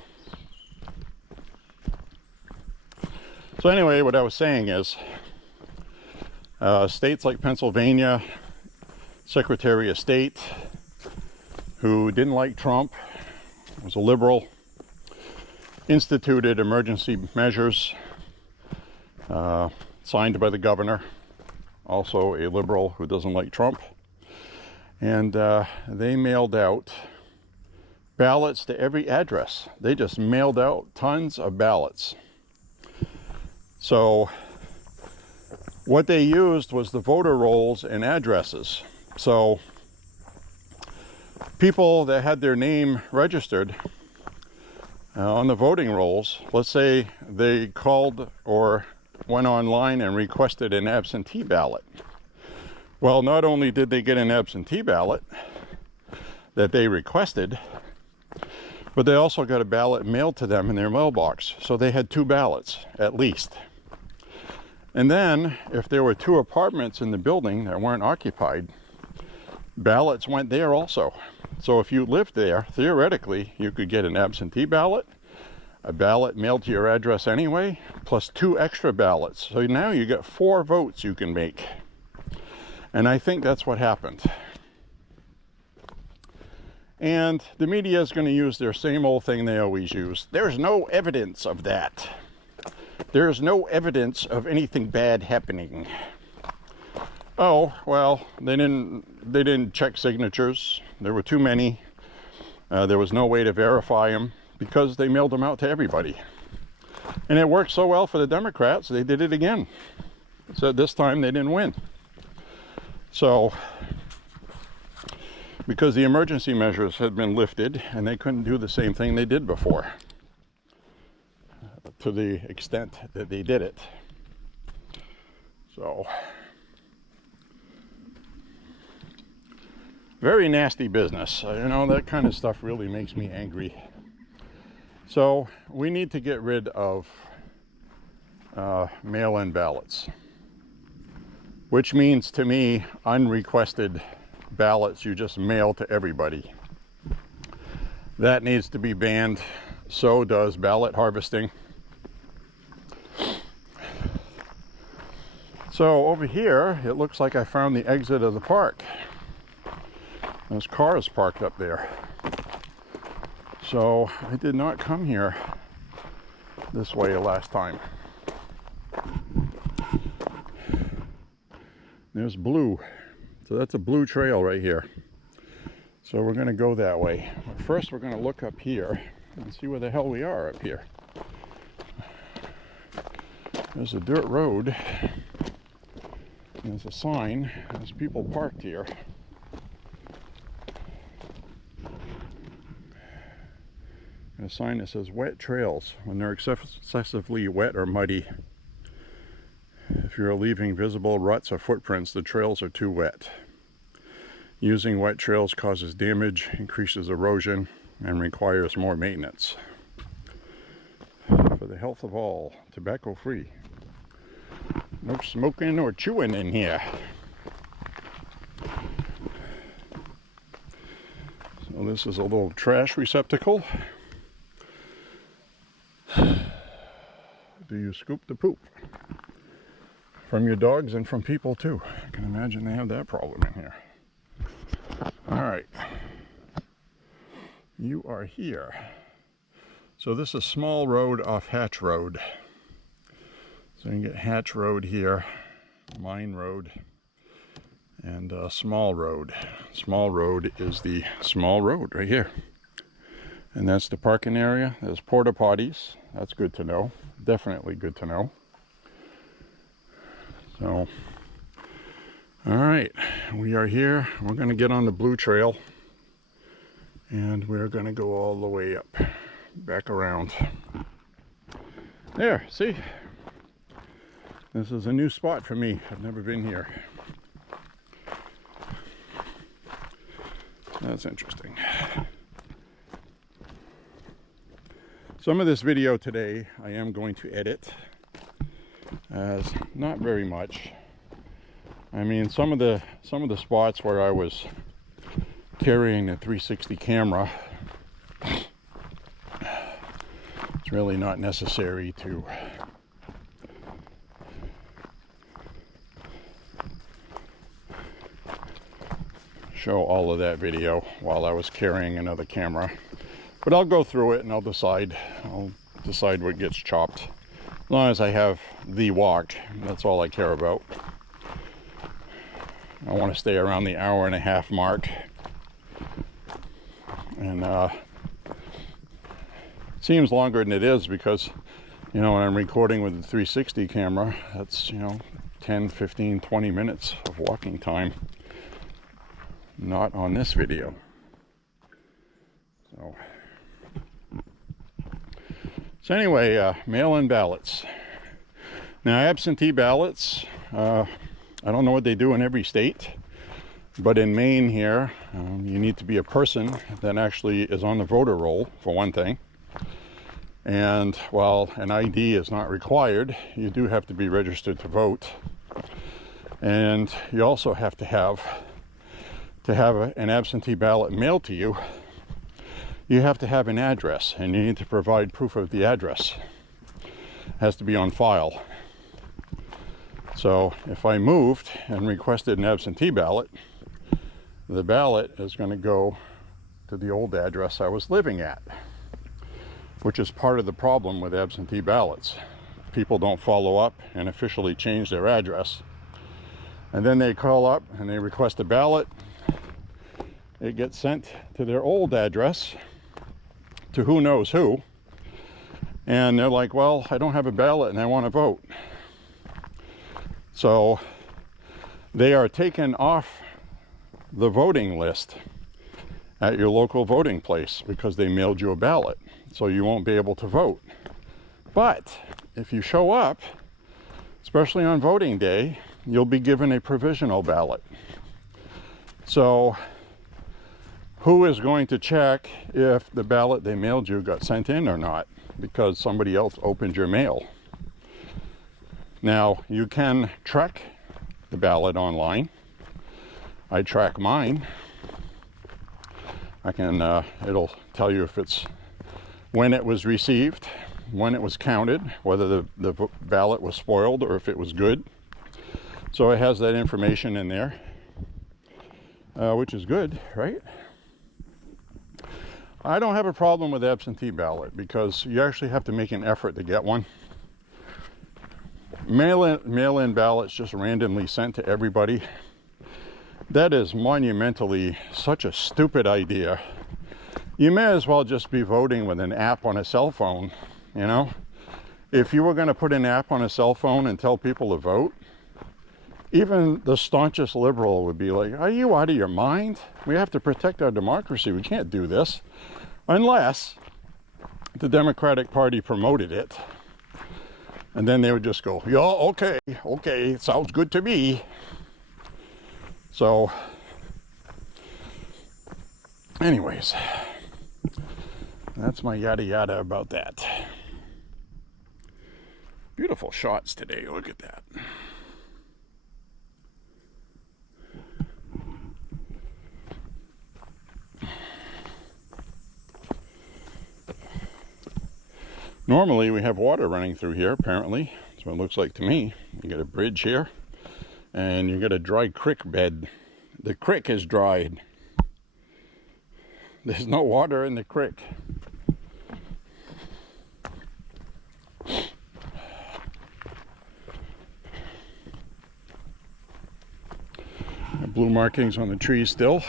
So anyway, what I was saying is, states like Pennsylvania, Secretary of State, who didn't like Trump, was a liberal, instituted emergency measures signed by the governor, also a liberal who doesn't like Trump. And they mailed out ballots to every address. They just mailed out tons of ballots. So what they used was the voter rolls and addresses. So people that had their name registered on the voting rolls, let's say they called or went online and requested an absentee ballot. Well, not only did they get an absentee ballot that they requested, but they also got a ballot mailed to them in their mailbox. So they had 2 ballots at least. And then if there were 2 apartments in the building that weren't occupied, ballots went there also. So if you lived there, theoretically, you could get an absentee ballot, a ballot mailed to your address anyway, plus 2 extra ballots. So now you got 4 votes you can make. And I think that's what happened. And the media is going to use their same old thing they always use. There's no evidence of that. There's no evidence of anything bad happening. Oh, well, they didn't check signatures. There were too many. There was no way to verify them because they mailed them out to everybody. And it worked so well for the Democrats, they did it again. So this time they didn't win. So, because the emergency measures had been lifted and they couldn't do the same thing they did before, to the extent that they did it. So, very nasty business. You know, that kind of stuff really makes me angry. So, we need to get rid of mail-in ballots, which means to me unrequested ballots you just mail to everybody. That needs to be banned. So does ballot harvesting. So over here, it looks like I found the exit of the park. There's cars parked up there. So I did not come here this way last time. There's blue. So that's a blue trail right here. So we're going to go that way. But first we're going to look up here and see where the hell we are up here. There's a dirt road. There's a sign. There's people parked here. And a sign that says wet trails when they're excessively wet or muddy. If you're leaving visible ruts or footprints, the trails are too wet. Using wet trails causes damage, increases erosion, and requires more maintenance. For the health of all, tobacco free. No smoking or chewing in here. So this is a little trash receptacle. Do you scoop the poop? From your dogs and from people too. I can imagine they have that problem in here. Alright. You are here. So this is Small Road off Hatch Road. So you can get Hatch Road here, Mine Road, and Small Road. Small Road is the small road right here. And that's the parking area. There's porta potties. That's good to know. Definitely good to know. So, all right, we are here. We're going to get on the Blue Trail, and we're going to go all the way up, back around. There, see? This is a new spot for me. I've never been here. That's interesting. Some of this video today I am going to edit, as not very much. I mean, some of the spots where I was carrying a 360 camera, it's really not necessary to show all of that video while I was carrying another camera. But I'll go through it and I'll decide what gets chopped. As long as I have the walk, that's all I care about. I want to stay around the hour-and-a-half mark. And it seems longer than it is because, you know, when I'm recording with the 360 camera, that's, you know, 10, 15, 20 minutes of walking time. Not on this video. So anyway, mail-in ballots. Now, absentee ballots, I don't know what they do in every state, but in Maine here, you need to be a person that actually is on the voter roll, for one thing. And while an ID is not required, you do have to be registered to vote. And you also have to have an absentee ballot mailed to you. You have to have an address, and you need to provide proof of the address. It has to be on file. So if I moved and requested an absentee ballot, the ballot is going to go to the old address I was living at, which is part of the problem with absentee ballots. People don't follow up and officially change their address. And then they call up and they request a ballot. It gets sent to their old address, to who knows who, and they're like, well, I don't have a ballot and I want to vote. So they are taken off the voting list at your local voting place because they mailed you a ballot, so you won't be able to vote. But if you show up, especially on voting day, you'll be given a provisional ballot. So who is going to check if the ballot they mailed you got sent in or not because somebody else opened your mail? Now, you can track the ballot online. I track mine. I can, it'll tell you if it's when it was received, when it was counted, whether the ballot was spoiled or if it was good. So it has that information in there, which is good, right? I don't have a problem with absentee ballot because you actually have to make an effort to get one. Mail-in ballots just randomly sent to everybody. That is monumentally such a stupid idea. You may as well just be voting with an app on a cell phone, you know? If you were going to put an app on a cell phone and tell people to vote, even the staunchest liberal would be like, are you out of your mind? We have to protect our democracy. We can't do this. Unless the Democratic Party promoted it. And then they would just go, yeah, okay, sounds good to me. So, anyways, that's my yada yada about that. Beautiful shots today, look at that. Normally we have water running through here, apparently. That's what it looks like to me. You get a bridge here, and you get a dry creek bed. The creek is dried. There's no water in the creek. Blue markings on the trees still.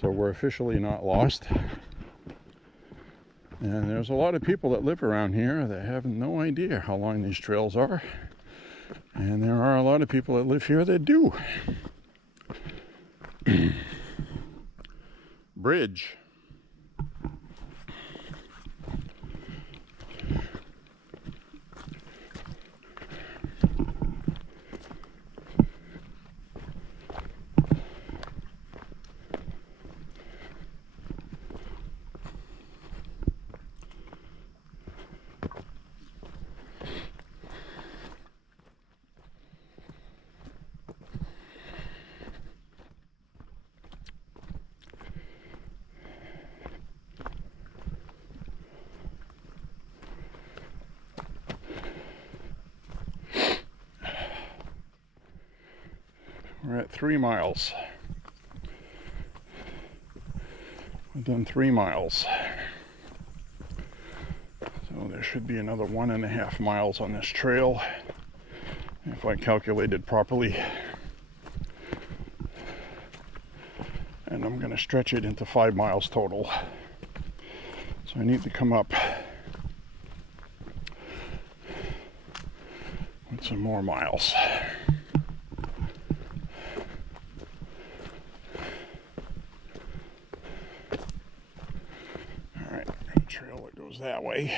So we're officially not lost. And there's a lot of people that live around here that have no idea how long these trails are. And there are a lot of people that live here that do. Bridge. We're at 3 miles. We've done 3 miles. So there should be another 1.5 miles on this trail, if I calculated properly. And I'm going to stretch it into 5 miles total. So I need to come up with some more miles. That way.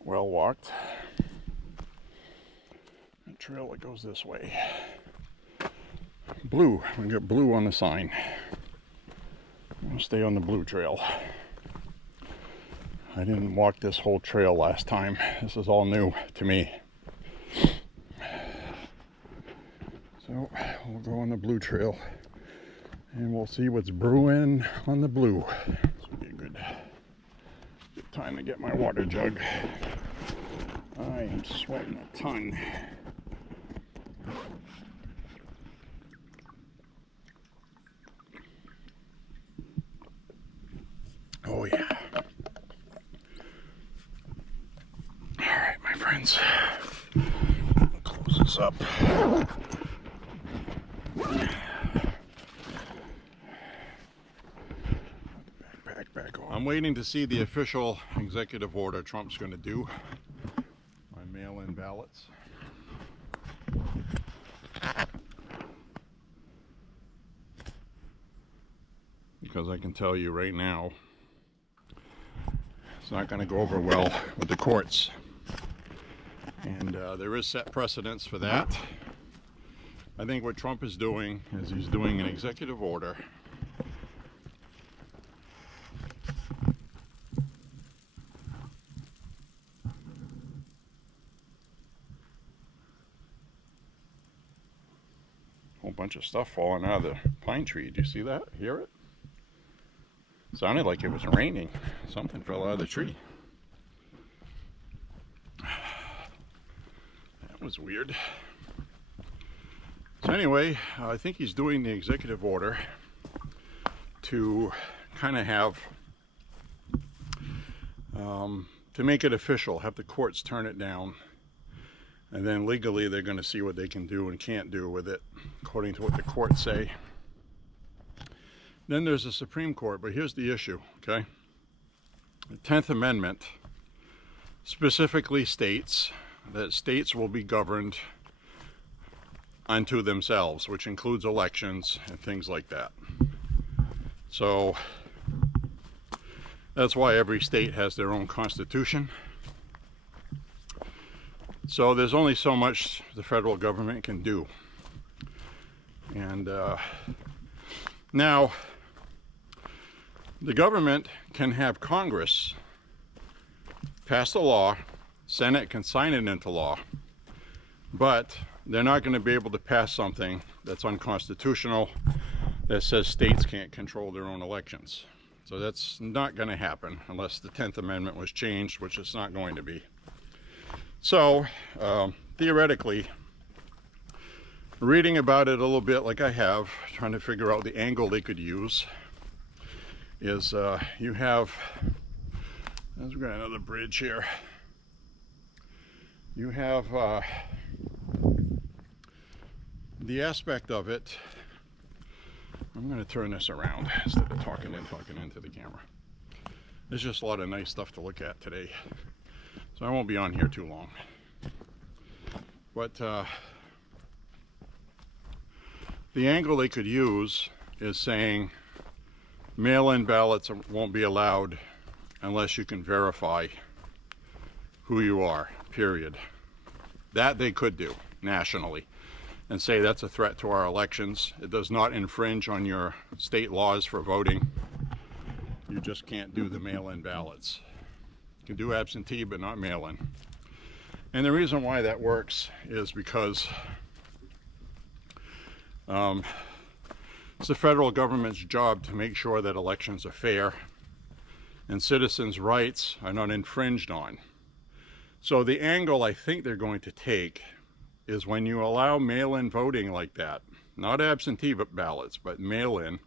Well walked. A trail that goes this way. Blue. We got blue on the sign. I'm gonna stay on the blue trail. I didn't walk this whole trail last time. This is all new to me. So we'll go on the blue trail and we'll see what's brewing on the blue. Good time to get my water jug. I am sweating a ton. Oh yeah. All right, my friends. Close this up. I'm waiting to see the official executive order Trump's going to do on mail-in ballots. Because I can tell you right now, it's not going to go over well with the courts. And there is set precedence for that. I think what Trump is doing is he's doing an executive order bunch of stuff falling out of the pine tree. Did you see that? Hear it? Sounded like it was raining. Something fell out of the tree. That was weird. So anyway, I think he's doing the executive order to kind of have to make it official, have the courts turn it down. And then legally they're going to see what they can do and can't do with it, according to what the courts say. Then there's the Supreme Court, but here's the issue, okay? The 10th Amendment specifically states that states will be governed unto themselves, which includes elections and things like that. So that's why every state has their own constitution. So there's only so much the federal government can do. And now the government can have Congress pass a law, Senate can sign it into law, but they're not going to be able to pass something that's unconstitutional that says states can't control their own elections. So that's not going to happen unless the 10th Amendment was changed, which it's not going to be. So theoretically, reading about it a little bit like I have, trying to figure out the angle they could use, is you have, we've got another bridge here, you have the aspect of it. I'm going to turn this around instead of talking into the camera. There's just a lot of nice stuff to look at today, so I won't be on here too long. But the angle they could use is saying mail-in ballots won't be allowed unless you can verify who you are, period. That they could do nationally and say that's a threat to our elections. It does not infringe on your state laws for voting. You just can't do the mail-in ballots. You can do absentee, but not mail-in. And the reason why that works is because it's the federal government's job to make sure that elections are fair and citizens' rights are not infringed on. So the angle I think they're going to take is when you allow mail-in voting like that, not absentee ballots, but mail-in,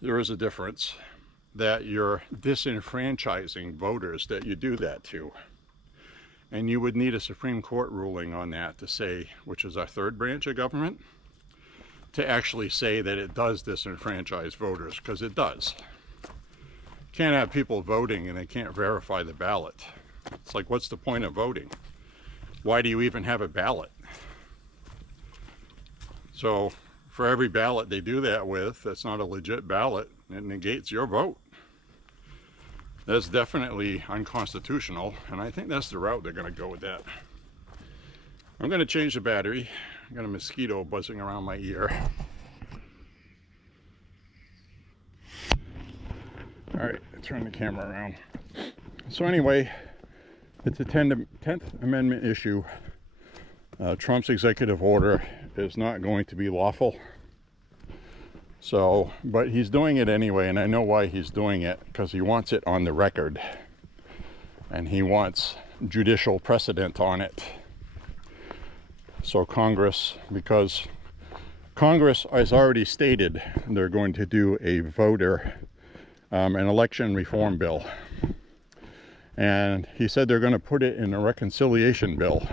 there is a difference, that you're disenfranchising voters that you do that to. And you would need a Supreme Court ruling on that to say, which is our third branch of government, to actually say that it does disenfranchise voters, because it does. You can't have people voting and they can't verify the ballot. It's like, what's the point of voting? Why do you even have a ballot? So for every ballot they do that with, that's not a legit ballot, it negates your vote. That's definitely unconstitutional, and I think that's the route they're going to go with that. I'm going to change the battery. I got a mosquito buzzing around my ear. All right, turn the camera around. So anyway, it's a 10th Amendment issue. Trump's executive order is not going to be lawful. So, but he's doing it anyway, and I know why he's doing it, because he wants it on the record. And he wants judicial precedent on it. So Congress, because Congress has already stated they're going to do a an election reform bill. And he said they're going to put it in a reconciliation bill.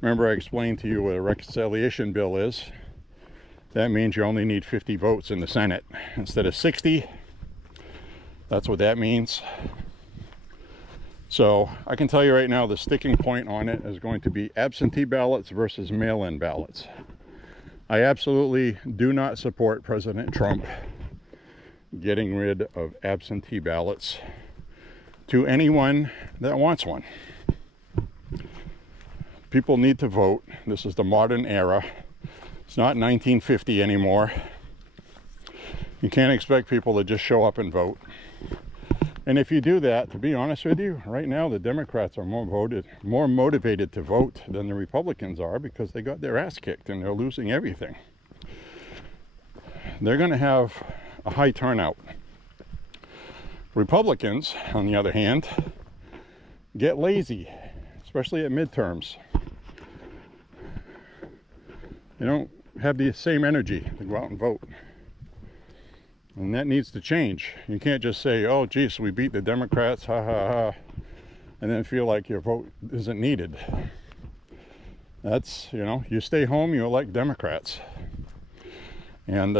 Remember I explained to you what a reconciliation bill is? That means you only need 50 votes in the Senate instead of 60. That's what that means. So I can tell you right now, the sticking point on it is going to be absentee ballots versus mail-in ballots. I absolutely do not support President Trump getting rid of absentee ballots to anyone that wants one. People need to vote. This is the modern era. It's not 1950 anymore. You can't expect people to just show up and vote. And if you do that, to be honest with you, right now the Democrats are more motivated to vote than the Republicans are, because they got their ass kicked and they're losing everything. They're going to have a high turnout. Republicans, on the other hand, get lazy, especially at midterms. They don't have the same energy to go out and vote. And that needs to change. You can't just say, oh geez, we beat the Democrats, ha ha ha, and then feel like your vote isn't needed. That's, you stay home, you elect Democrats. And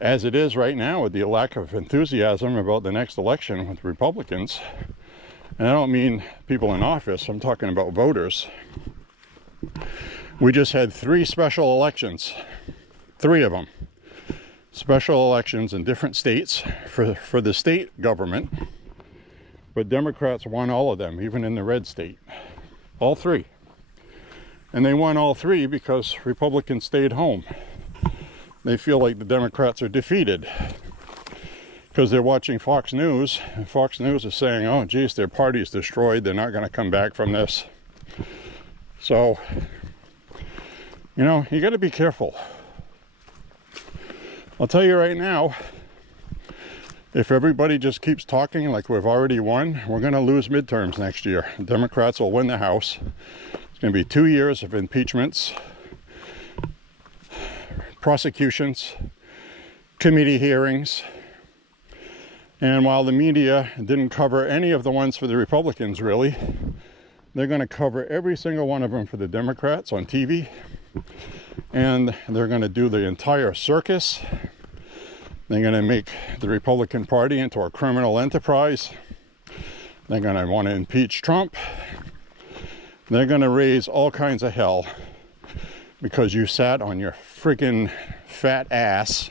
as it is right now, with the lack of enthusiasm about the next election with Republicans, and I don't mean people in office, I'm talking about voters. We just had 3 special elections, 3 of them. Special elections in different states for the state government, but Democrats won all of them, even in the red state. All 3. And they won all 3 because Republicans stayed home. They feel like the Democrats are defeated because they're watching Fox News, and Fox News is saying, oh geez, their party is destroyed, they're not going to come back from this. So, you know, you got to be careful. I'll tell you right now, if everybody just keeps talking like we've already won, we're going to lose midterms next year. Democrats will win the House. It's going to be 2 years of impeachments, prosecutions, committee hearings. And while the media didn't cover any of the ones for the Republicans, really, they're going to cover every single one of them for the Democrats on TV. And they're going to do the entire circus. They're going to make the Republican Party into a criminal enterprise. They're going to want to impeach Trump. They're going to raise all kinds of hell because you sat on your freaking fat ass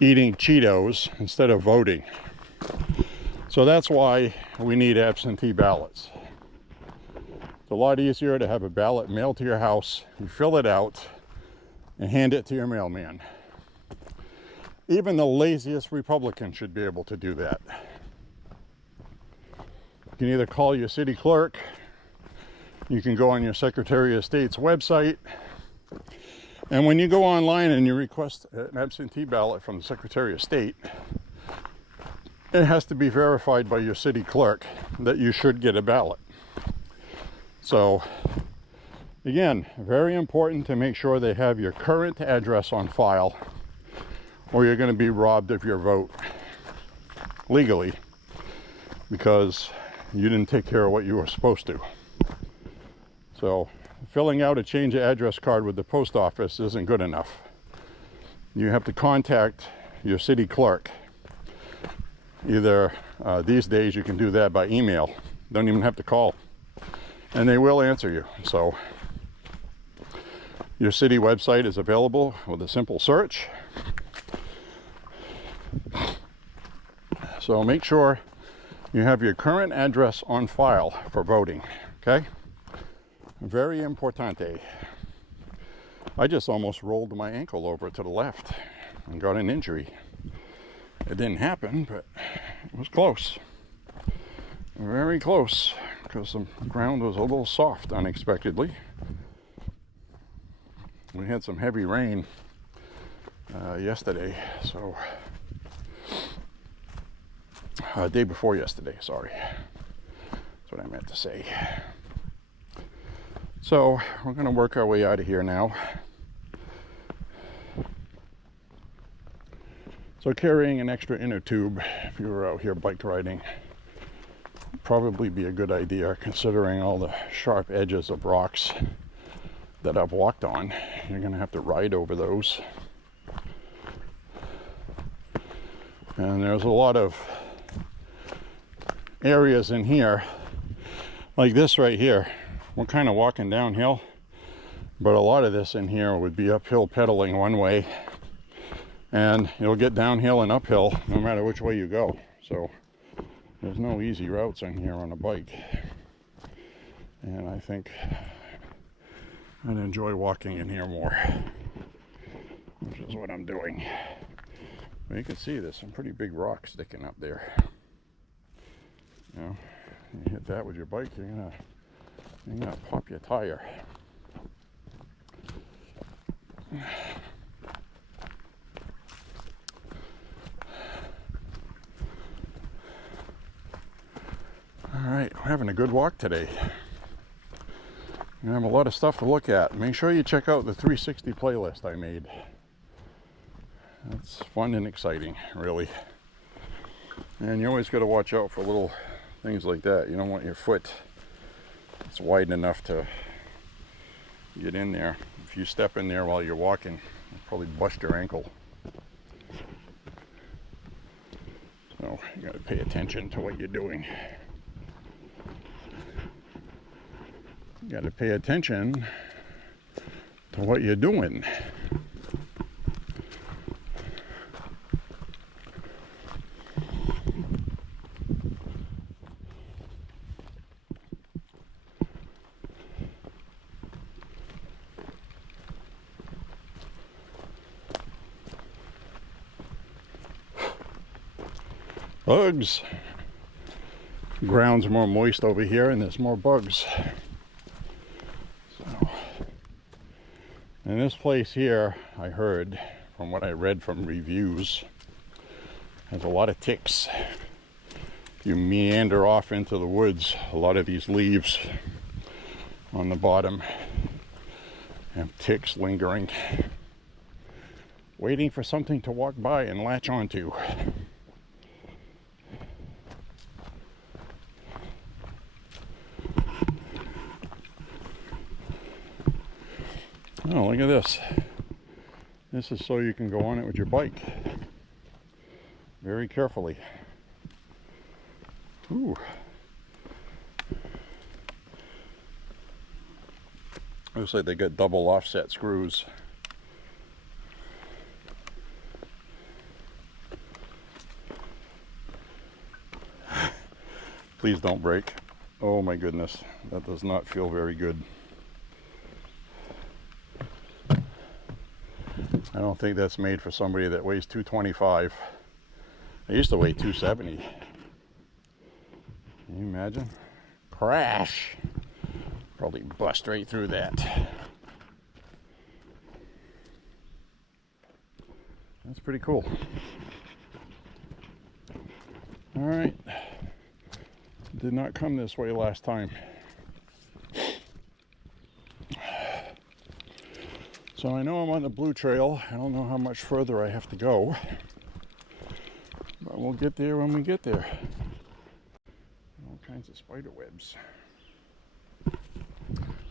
eating Cheetos instead of voting. So that's why we need absentee ballots. It's a lot easier to have a ballot mailed to your house. You fill it out and hand it to your mailman. Even the laziest Republican should be able to do that. You can either call your city clerk, you can go on your Secretary of State's website, and when you go online and you request an absentee ballot from the Secretary of State, it has to be verified by your city clerk that you should get a ballot. So, again, very important to make sure they have your current address on file, or you're going to be robbed of your vote legally because you didn't take care of what you were supposed to. So, filling out a change of address card with the post office isn't good enough. You have to contact your city clerk. Either these days you can do that by email. Don't even have to call. And they will answer you. So your city website is available with a simple search. So make sure you have your current address on file for voting, okay? Very importante. I just almost rolled my ankle over to the left and got an injury. It didn't happen, but it was close. Very close, because the ground was a little soft unexpectedly. We had some heavy rain yesterday, so day before yesterday, sorry. That's what I meant to say. So we're going to work our way out of here now. So carrying an extra inner tube, if you were out here bike riding, would probably be a good idea, considering all the sharp edges of rocks that I've walked on. You're going to have to ride over those. And there's a lot of areas in here, like this right here. We're kind of walking downhill, but a lot of this in here would be uphill pedaling one way, and you'll get downhill and uphill no matter which way you go. So there's no easy routes in here on a bike, and I think I'd enjoy walking in here more, which is what I'm doing. But you can see there's some pretty big rocks sticking up there. You know, you hit that with your bike, you're gonna pop your tire. All right, we're having a good walk today. We have a lot of stuff to look at. Make sure you check out the 360 playlist I made. It's fun and exciting, really. And you always got to watch out for little things like that. You don't want your foot, it's wide enough to get in there. If you step in there while you're walking, Probably bust your ankle. So you got to pay attention to what you're doing. You got to pay attention to what you're doing. Bugs. Ground's more moist over here and there's more bugs. So, and this place here, I heard from what I read from reviews, has a lot of ticks. You meander off into the woods, a lot of these leaves on the bottom have ticks lingering, waiting for something to walk by and latch onto. Oh, look at this. This is so you can go on it with your bike. Very carefully. Ooh. Looks like they got double offset screws. Please don't break. Oh my goodness, that does not feel very good. I don't think that's made for somebody that weighs 225. I used to weigh 270. Can you imagine? Crash! Probably bust right through that. That's pretty cool. Alright. Did not come this way last time. So I know I'm on the blue trail. I don't know how much further I have to go, but we'll get there when we get there. All kinds of spider webs.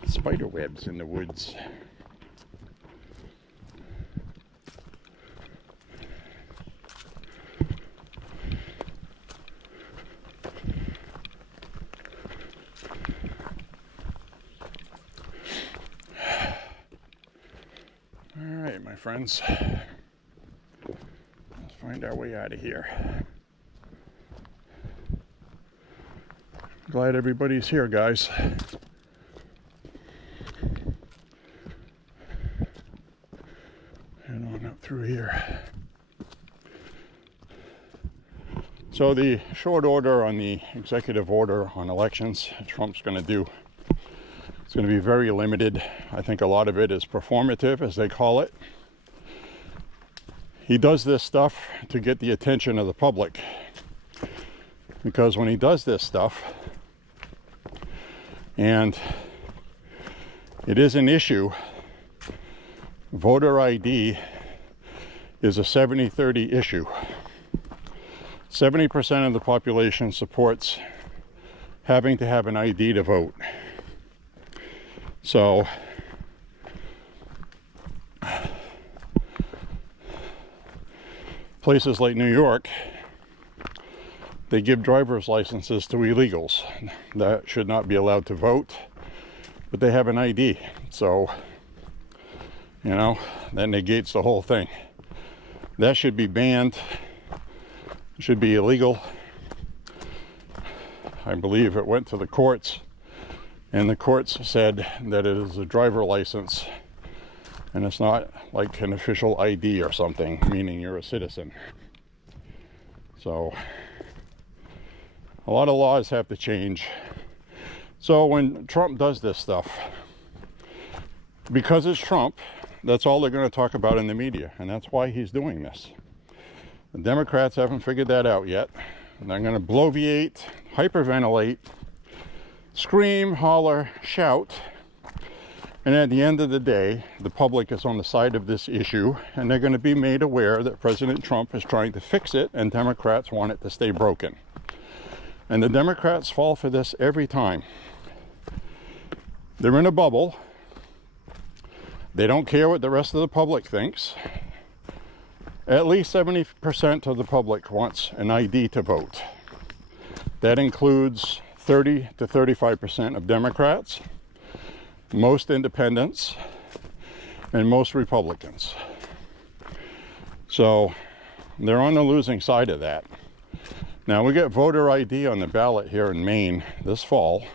Spider webs in the woods. My friends, let's find our way out of here. Glad everybody's here, guys. Head on up through here. So the short order on the executive order on elections Trump's going to do, it's going to be very limited. I think a lot of it is performative, as they call it. He does this stuff to get the attention of the public, because when he does this stuff, and it is an issue, voter ID is a 70-30 issue. 70% of the population supports having to have an ID to vote. So places like New York, they give driver's licenses to illegals that should not be allowed to vote, but they have an ID. So, you know, that negates the whole thing. That should be banned. It should be illegal. I believe it went to the courts, and the courts said that it is a driver license and it's not like an official ID or something, meaning you're a citizen. So a lot of laws have to change. So when Trump does this stuff, because it's Trump, that's all they're going to talk about in the media, and that's why he's doing this. The Democrats haven't figured that out yet. And they're going to bloviate, hyperventilate, scream, holler, shout. And at the end of the day, the public is on the side of this issue, and they're going to be made aware that President Trump is trying to fix it, and Democrats want it to stay broken. And the Democrats fall for this every time. They're in a bubble. They don't care what the rest of the public thinks. At least 70% of the public wants an ID to vote. That includes 30 to 35% of Democrats, most independents, and most Republicans. So they're on the losing side of that. Now we get voter ID on the ballot here in Maine this fall.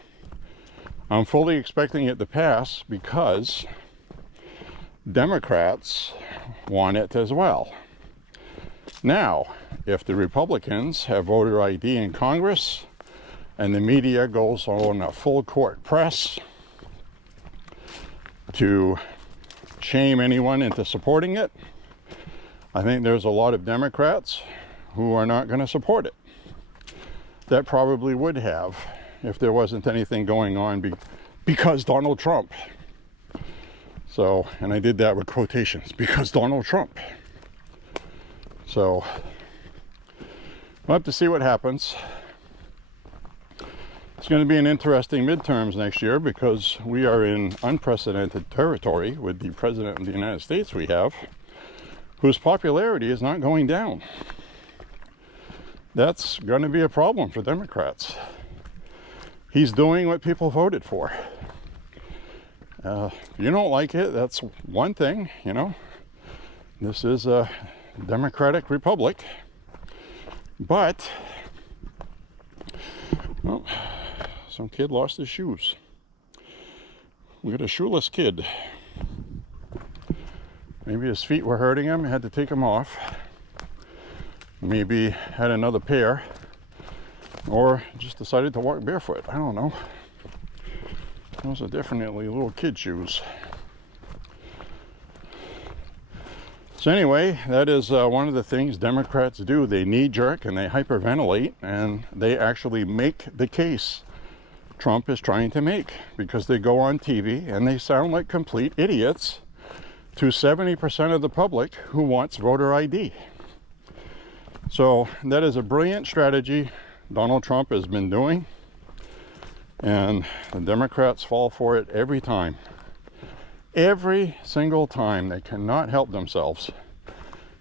I'm fully expecting it to pass because Democrats want it as well. Now, if the Republicans have voter ID in Congress and the media goes on a full court press to shame anyone into supporting it, I think there's a lot of Democrats who are not going to support it. That probably would have if there wasn't anything going on because Donald Trump. So, and I did that with quotations, because Donald Trump. So, we'll have to see what happens. It's going to be an interesting midterms next year because we are in unprecedented territory with the President of the United States we have, whose popularity is not going down. That's going to be a problem for Democrats. He's doing what people voted for. If you don't like it, that's one thing, you know. This is a democratic republic. But, well, some kid lost his shoes. We got a shoeless kid. Maybe his feet were hurting him, had to take them off. Maybe had another pair, or just decided to walk barefoot. I don't know. Those are definitely little kid shoes. So anyway, that is one of the things Democrats do. They knee-jerk and they hyperventilate, and they actually make the case Trump is trying to make, because they go on TV and they sound like complete idiots to 70% of the public who wants voter ID. So that is a brilliant strategy Donald Trump has been doing, and the Democrats fall for it every time. Every single time. They cannot help themselves.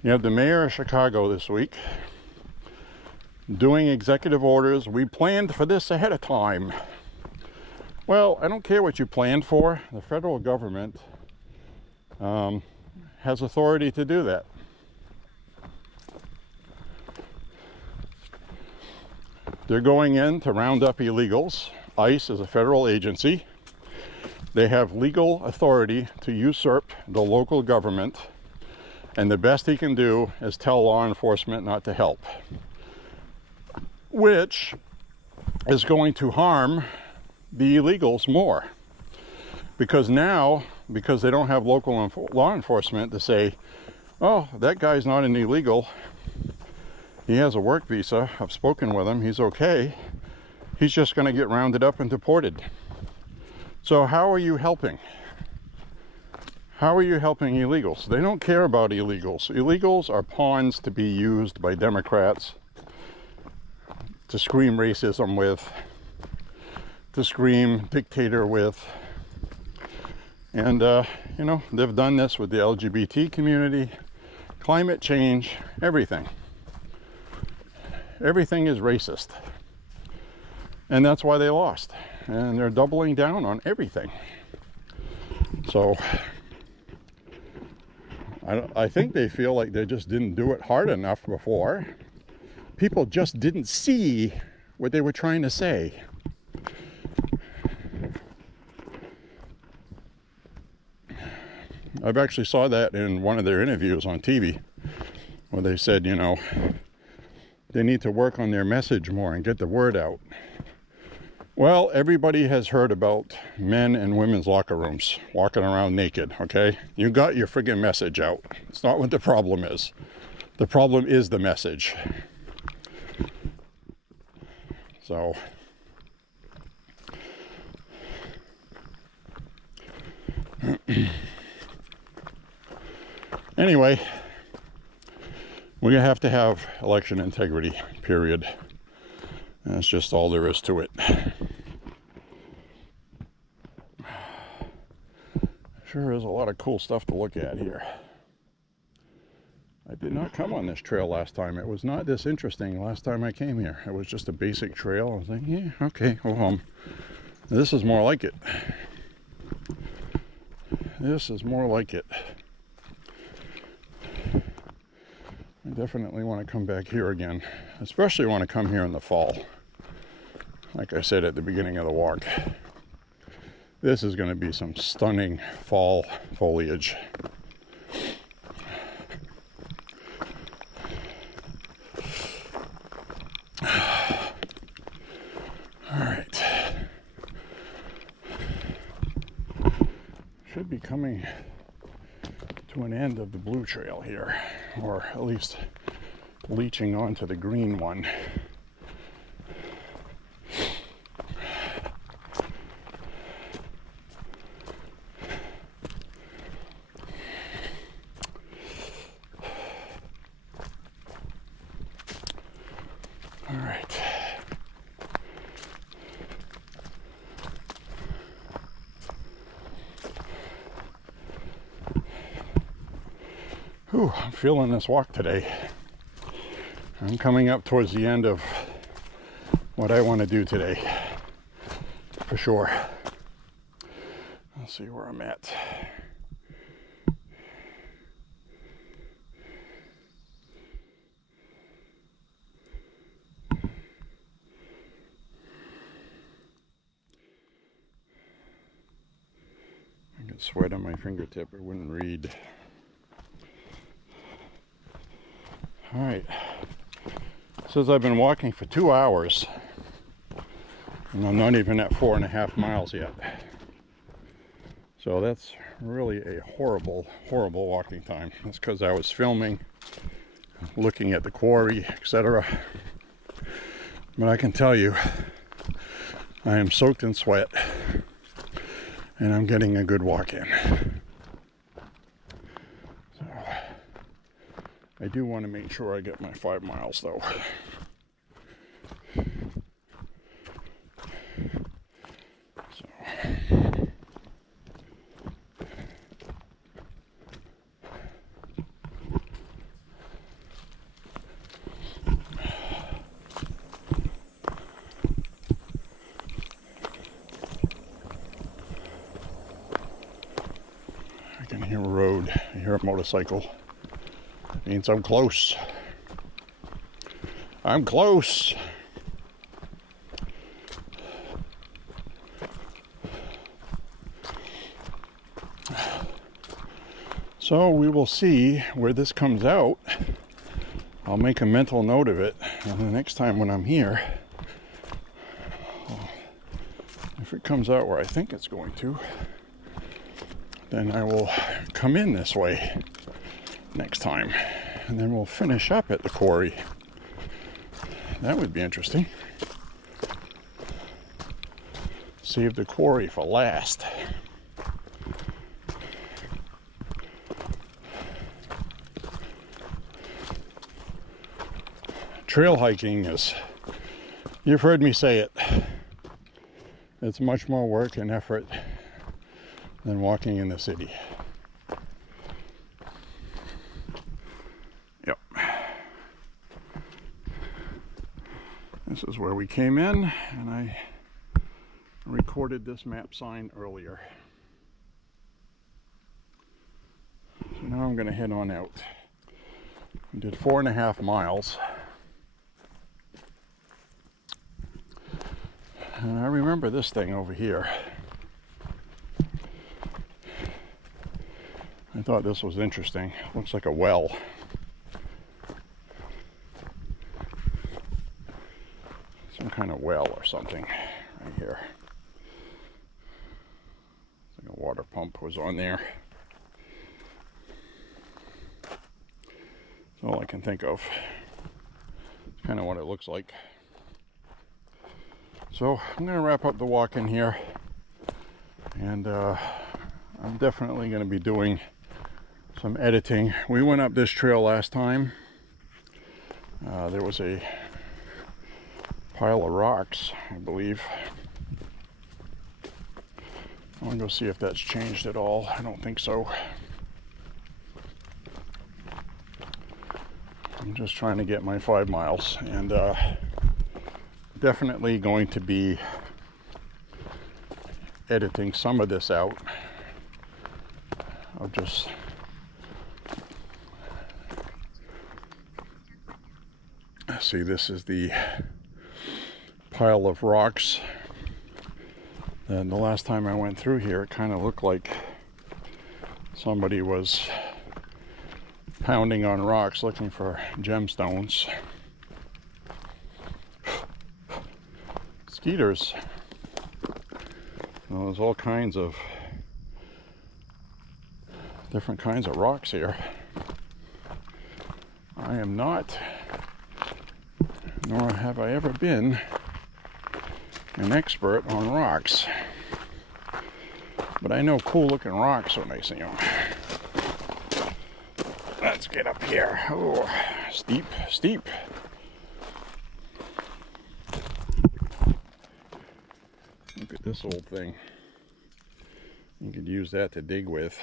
You have the mayor of Chicago this week doing executive orders. We planned for this ahead of time. Well, I don't care what you planned for. The federal government has authority to do that. They're going in to round up illegals. ICE is a federal agency. They have legal authority to usurp the local government, and the best he can do is tell law enforcement not to help, which is going to harm the illegals more. Because now, because they don't have local law enforcement to say, oh, that guy's not an illegal, he has a work visa, I've spoken with him, he's okay, he's just going to get rounded up and deported. So how are you helping? How are you helping illegals? They don't care about illegals. Illegals are pawns to be used by Democrats to scream racism with, to scream dictator with. And, you know, they've done this with the LGBT community, climate change, everything. Everything is racist. And that's why they lost. And they're doubling down on everything. So I think they feel like they just didn't do it hard enough before. People just didn't see what they were trying to say. I've actually saw that in one of their interviews on TV, where they said, you know, they need to work on their message more and get the word out. Well, everybody has heard about men and women's locker rooms walking around naked, okay? You got your friggin' message out. It's not what the problem is. The problem is the message. So, anyway, we're going to have election integrity, period. That's just all there is to it. Sure is a lot of cool stuff to look at here. I did not come on this trail last time. It was not this interesting last time I came here. It was just a basic trail. I was like, yeah, okay, well, this is more like it. This is more like it. I definitely want to come back here again. Especially want to come here in the fall. Like I said at the beginning of the walk. This is going to be some stunning fall foliage. Alright. Should be coming to an end of the blue trail here, or at least leaching onto the green one. All right. Whew, I'm feeling this walk today. I'm coming up towards the end of what I want to do today, for sure. Let's see where I'm at. I get sweat on my fingertip, it wouldn't read. All right, says I've been walking for 2 hours, and I'm not even at 4.5 miles yet. So that's really a horrible, horrible walking time. That's because I was filming, looking at the quarry, etc. But I can tell you, I am soaked in sweat, and I'm getting a good walk in. So I do want to make sure I get my 5 miles though. I can hear a road, I hear a motorcycle. That means I'm close. I'm close. So we will see where this comes out. I'll make a mental note of it, and the next time when I'm here, if it comes out where I think it's going to, then I will come in this way next time, and then we'll finish up at the quarry. That would be interesting. Save the quarry for last. Trail hiking is, you've heard me say it, it's much more work and effort than walking in the city. Yep. This is where we came in, and I recorded this map sign earlier. So now I'm going to head on out. We did 4.5 miles. And I remember this thing over here. I thought this was interesting. Looks like a well. Some kind of well or something right here. It's like a water pump was on there. That's all I can think of. It's kind of what it looks like. So I'm going to wrap up the walk in here, and I'm definitely going to be doing some editing. We went up this trail last time. There was a pile of rocks, I believe. I want to go see if that's changed at all. I don't think so. I'm just trying to get my 5 miles, and definitely going to be editing some of this out. I'll just see, this is the pile of rocks. And the last time I went through here, it kind of looked like somebody was pounding on rocks looking for gemstones. Skeeters. Well, there's all kinds of different kinds of rocks here. I am not, nor have I ever been, an expert on rocks, but I know cool looking rocks when I see them. Let's get up here. Oh, steep, steep. Look at this old thing. You could use that to dig with.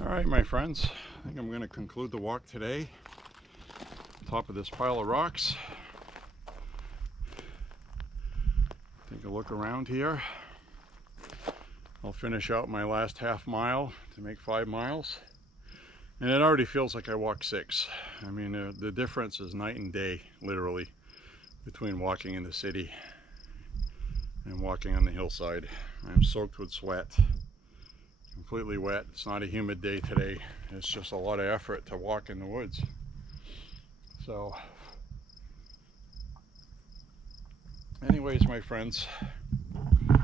All right, my friends, I think I'm going to conclude the walk today. Top of this pile of rocks. Take a look around here. I'll finish out my last half mile to make 5 miles. And it already feels like I walked 6. I mean, the difference is night and day, literally, between walking in the city and walking on the hillside. I'm soaked with sweat. Completely wet. It's not a humid day today. It's just a lot of effort to walk in the woods. So anyways, my friends, you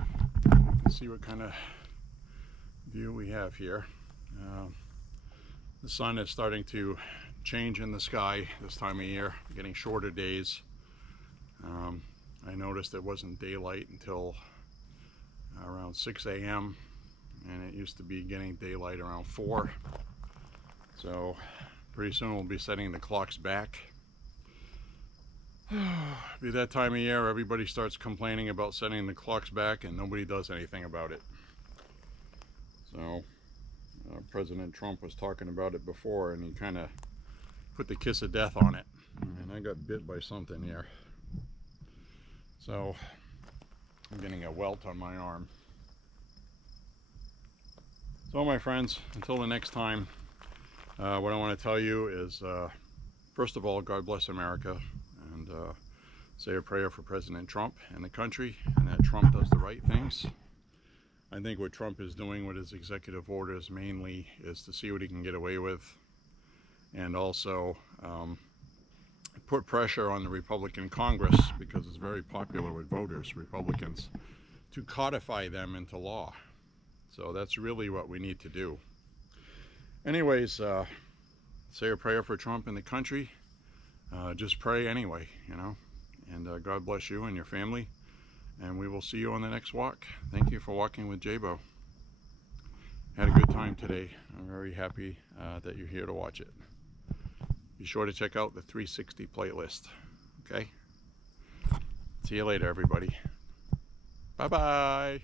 can see what kind of view we have here. The sun is starting to change in the sky this time of year, getting shorter days. I noticed it wasn't daylight until around 6 a.m. and it used to be getting daylight around 4. So pretty soon we'll be setting the clocks back. Be that time of year, everybody starts complaining about setting the clocks back and nobody does anything about it. So President Trump was talking about it before, and he kind of put the kiss of death on it, and I got bit by something here. So I'm getting a welt on my arm. So my friends, until the next time, what I want to tell you is, first of all, God bless America, and say a prayer for President Trump and the country, and that Trump does the right things. I think what Trump is doing with his executive orders mainly is to see what he can get away with, and also put pressure on the Republican Congress, because it's very popular with voters, Republicans, to codify them into law. So that's really what we need to do. Anyways, say a prayer for Trump and the country. Just pray anyway, you know. And God bless you and your family. And we will see you on the next walk. Thank you for walking with J.Beau. Had a good time today. I'm very happy that you're here to watch it. Be sure to check out the 360 playlist. Okay? See you later, everybody. Bye-bye.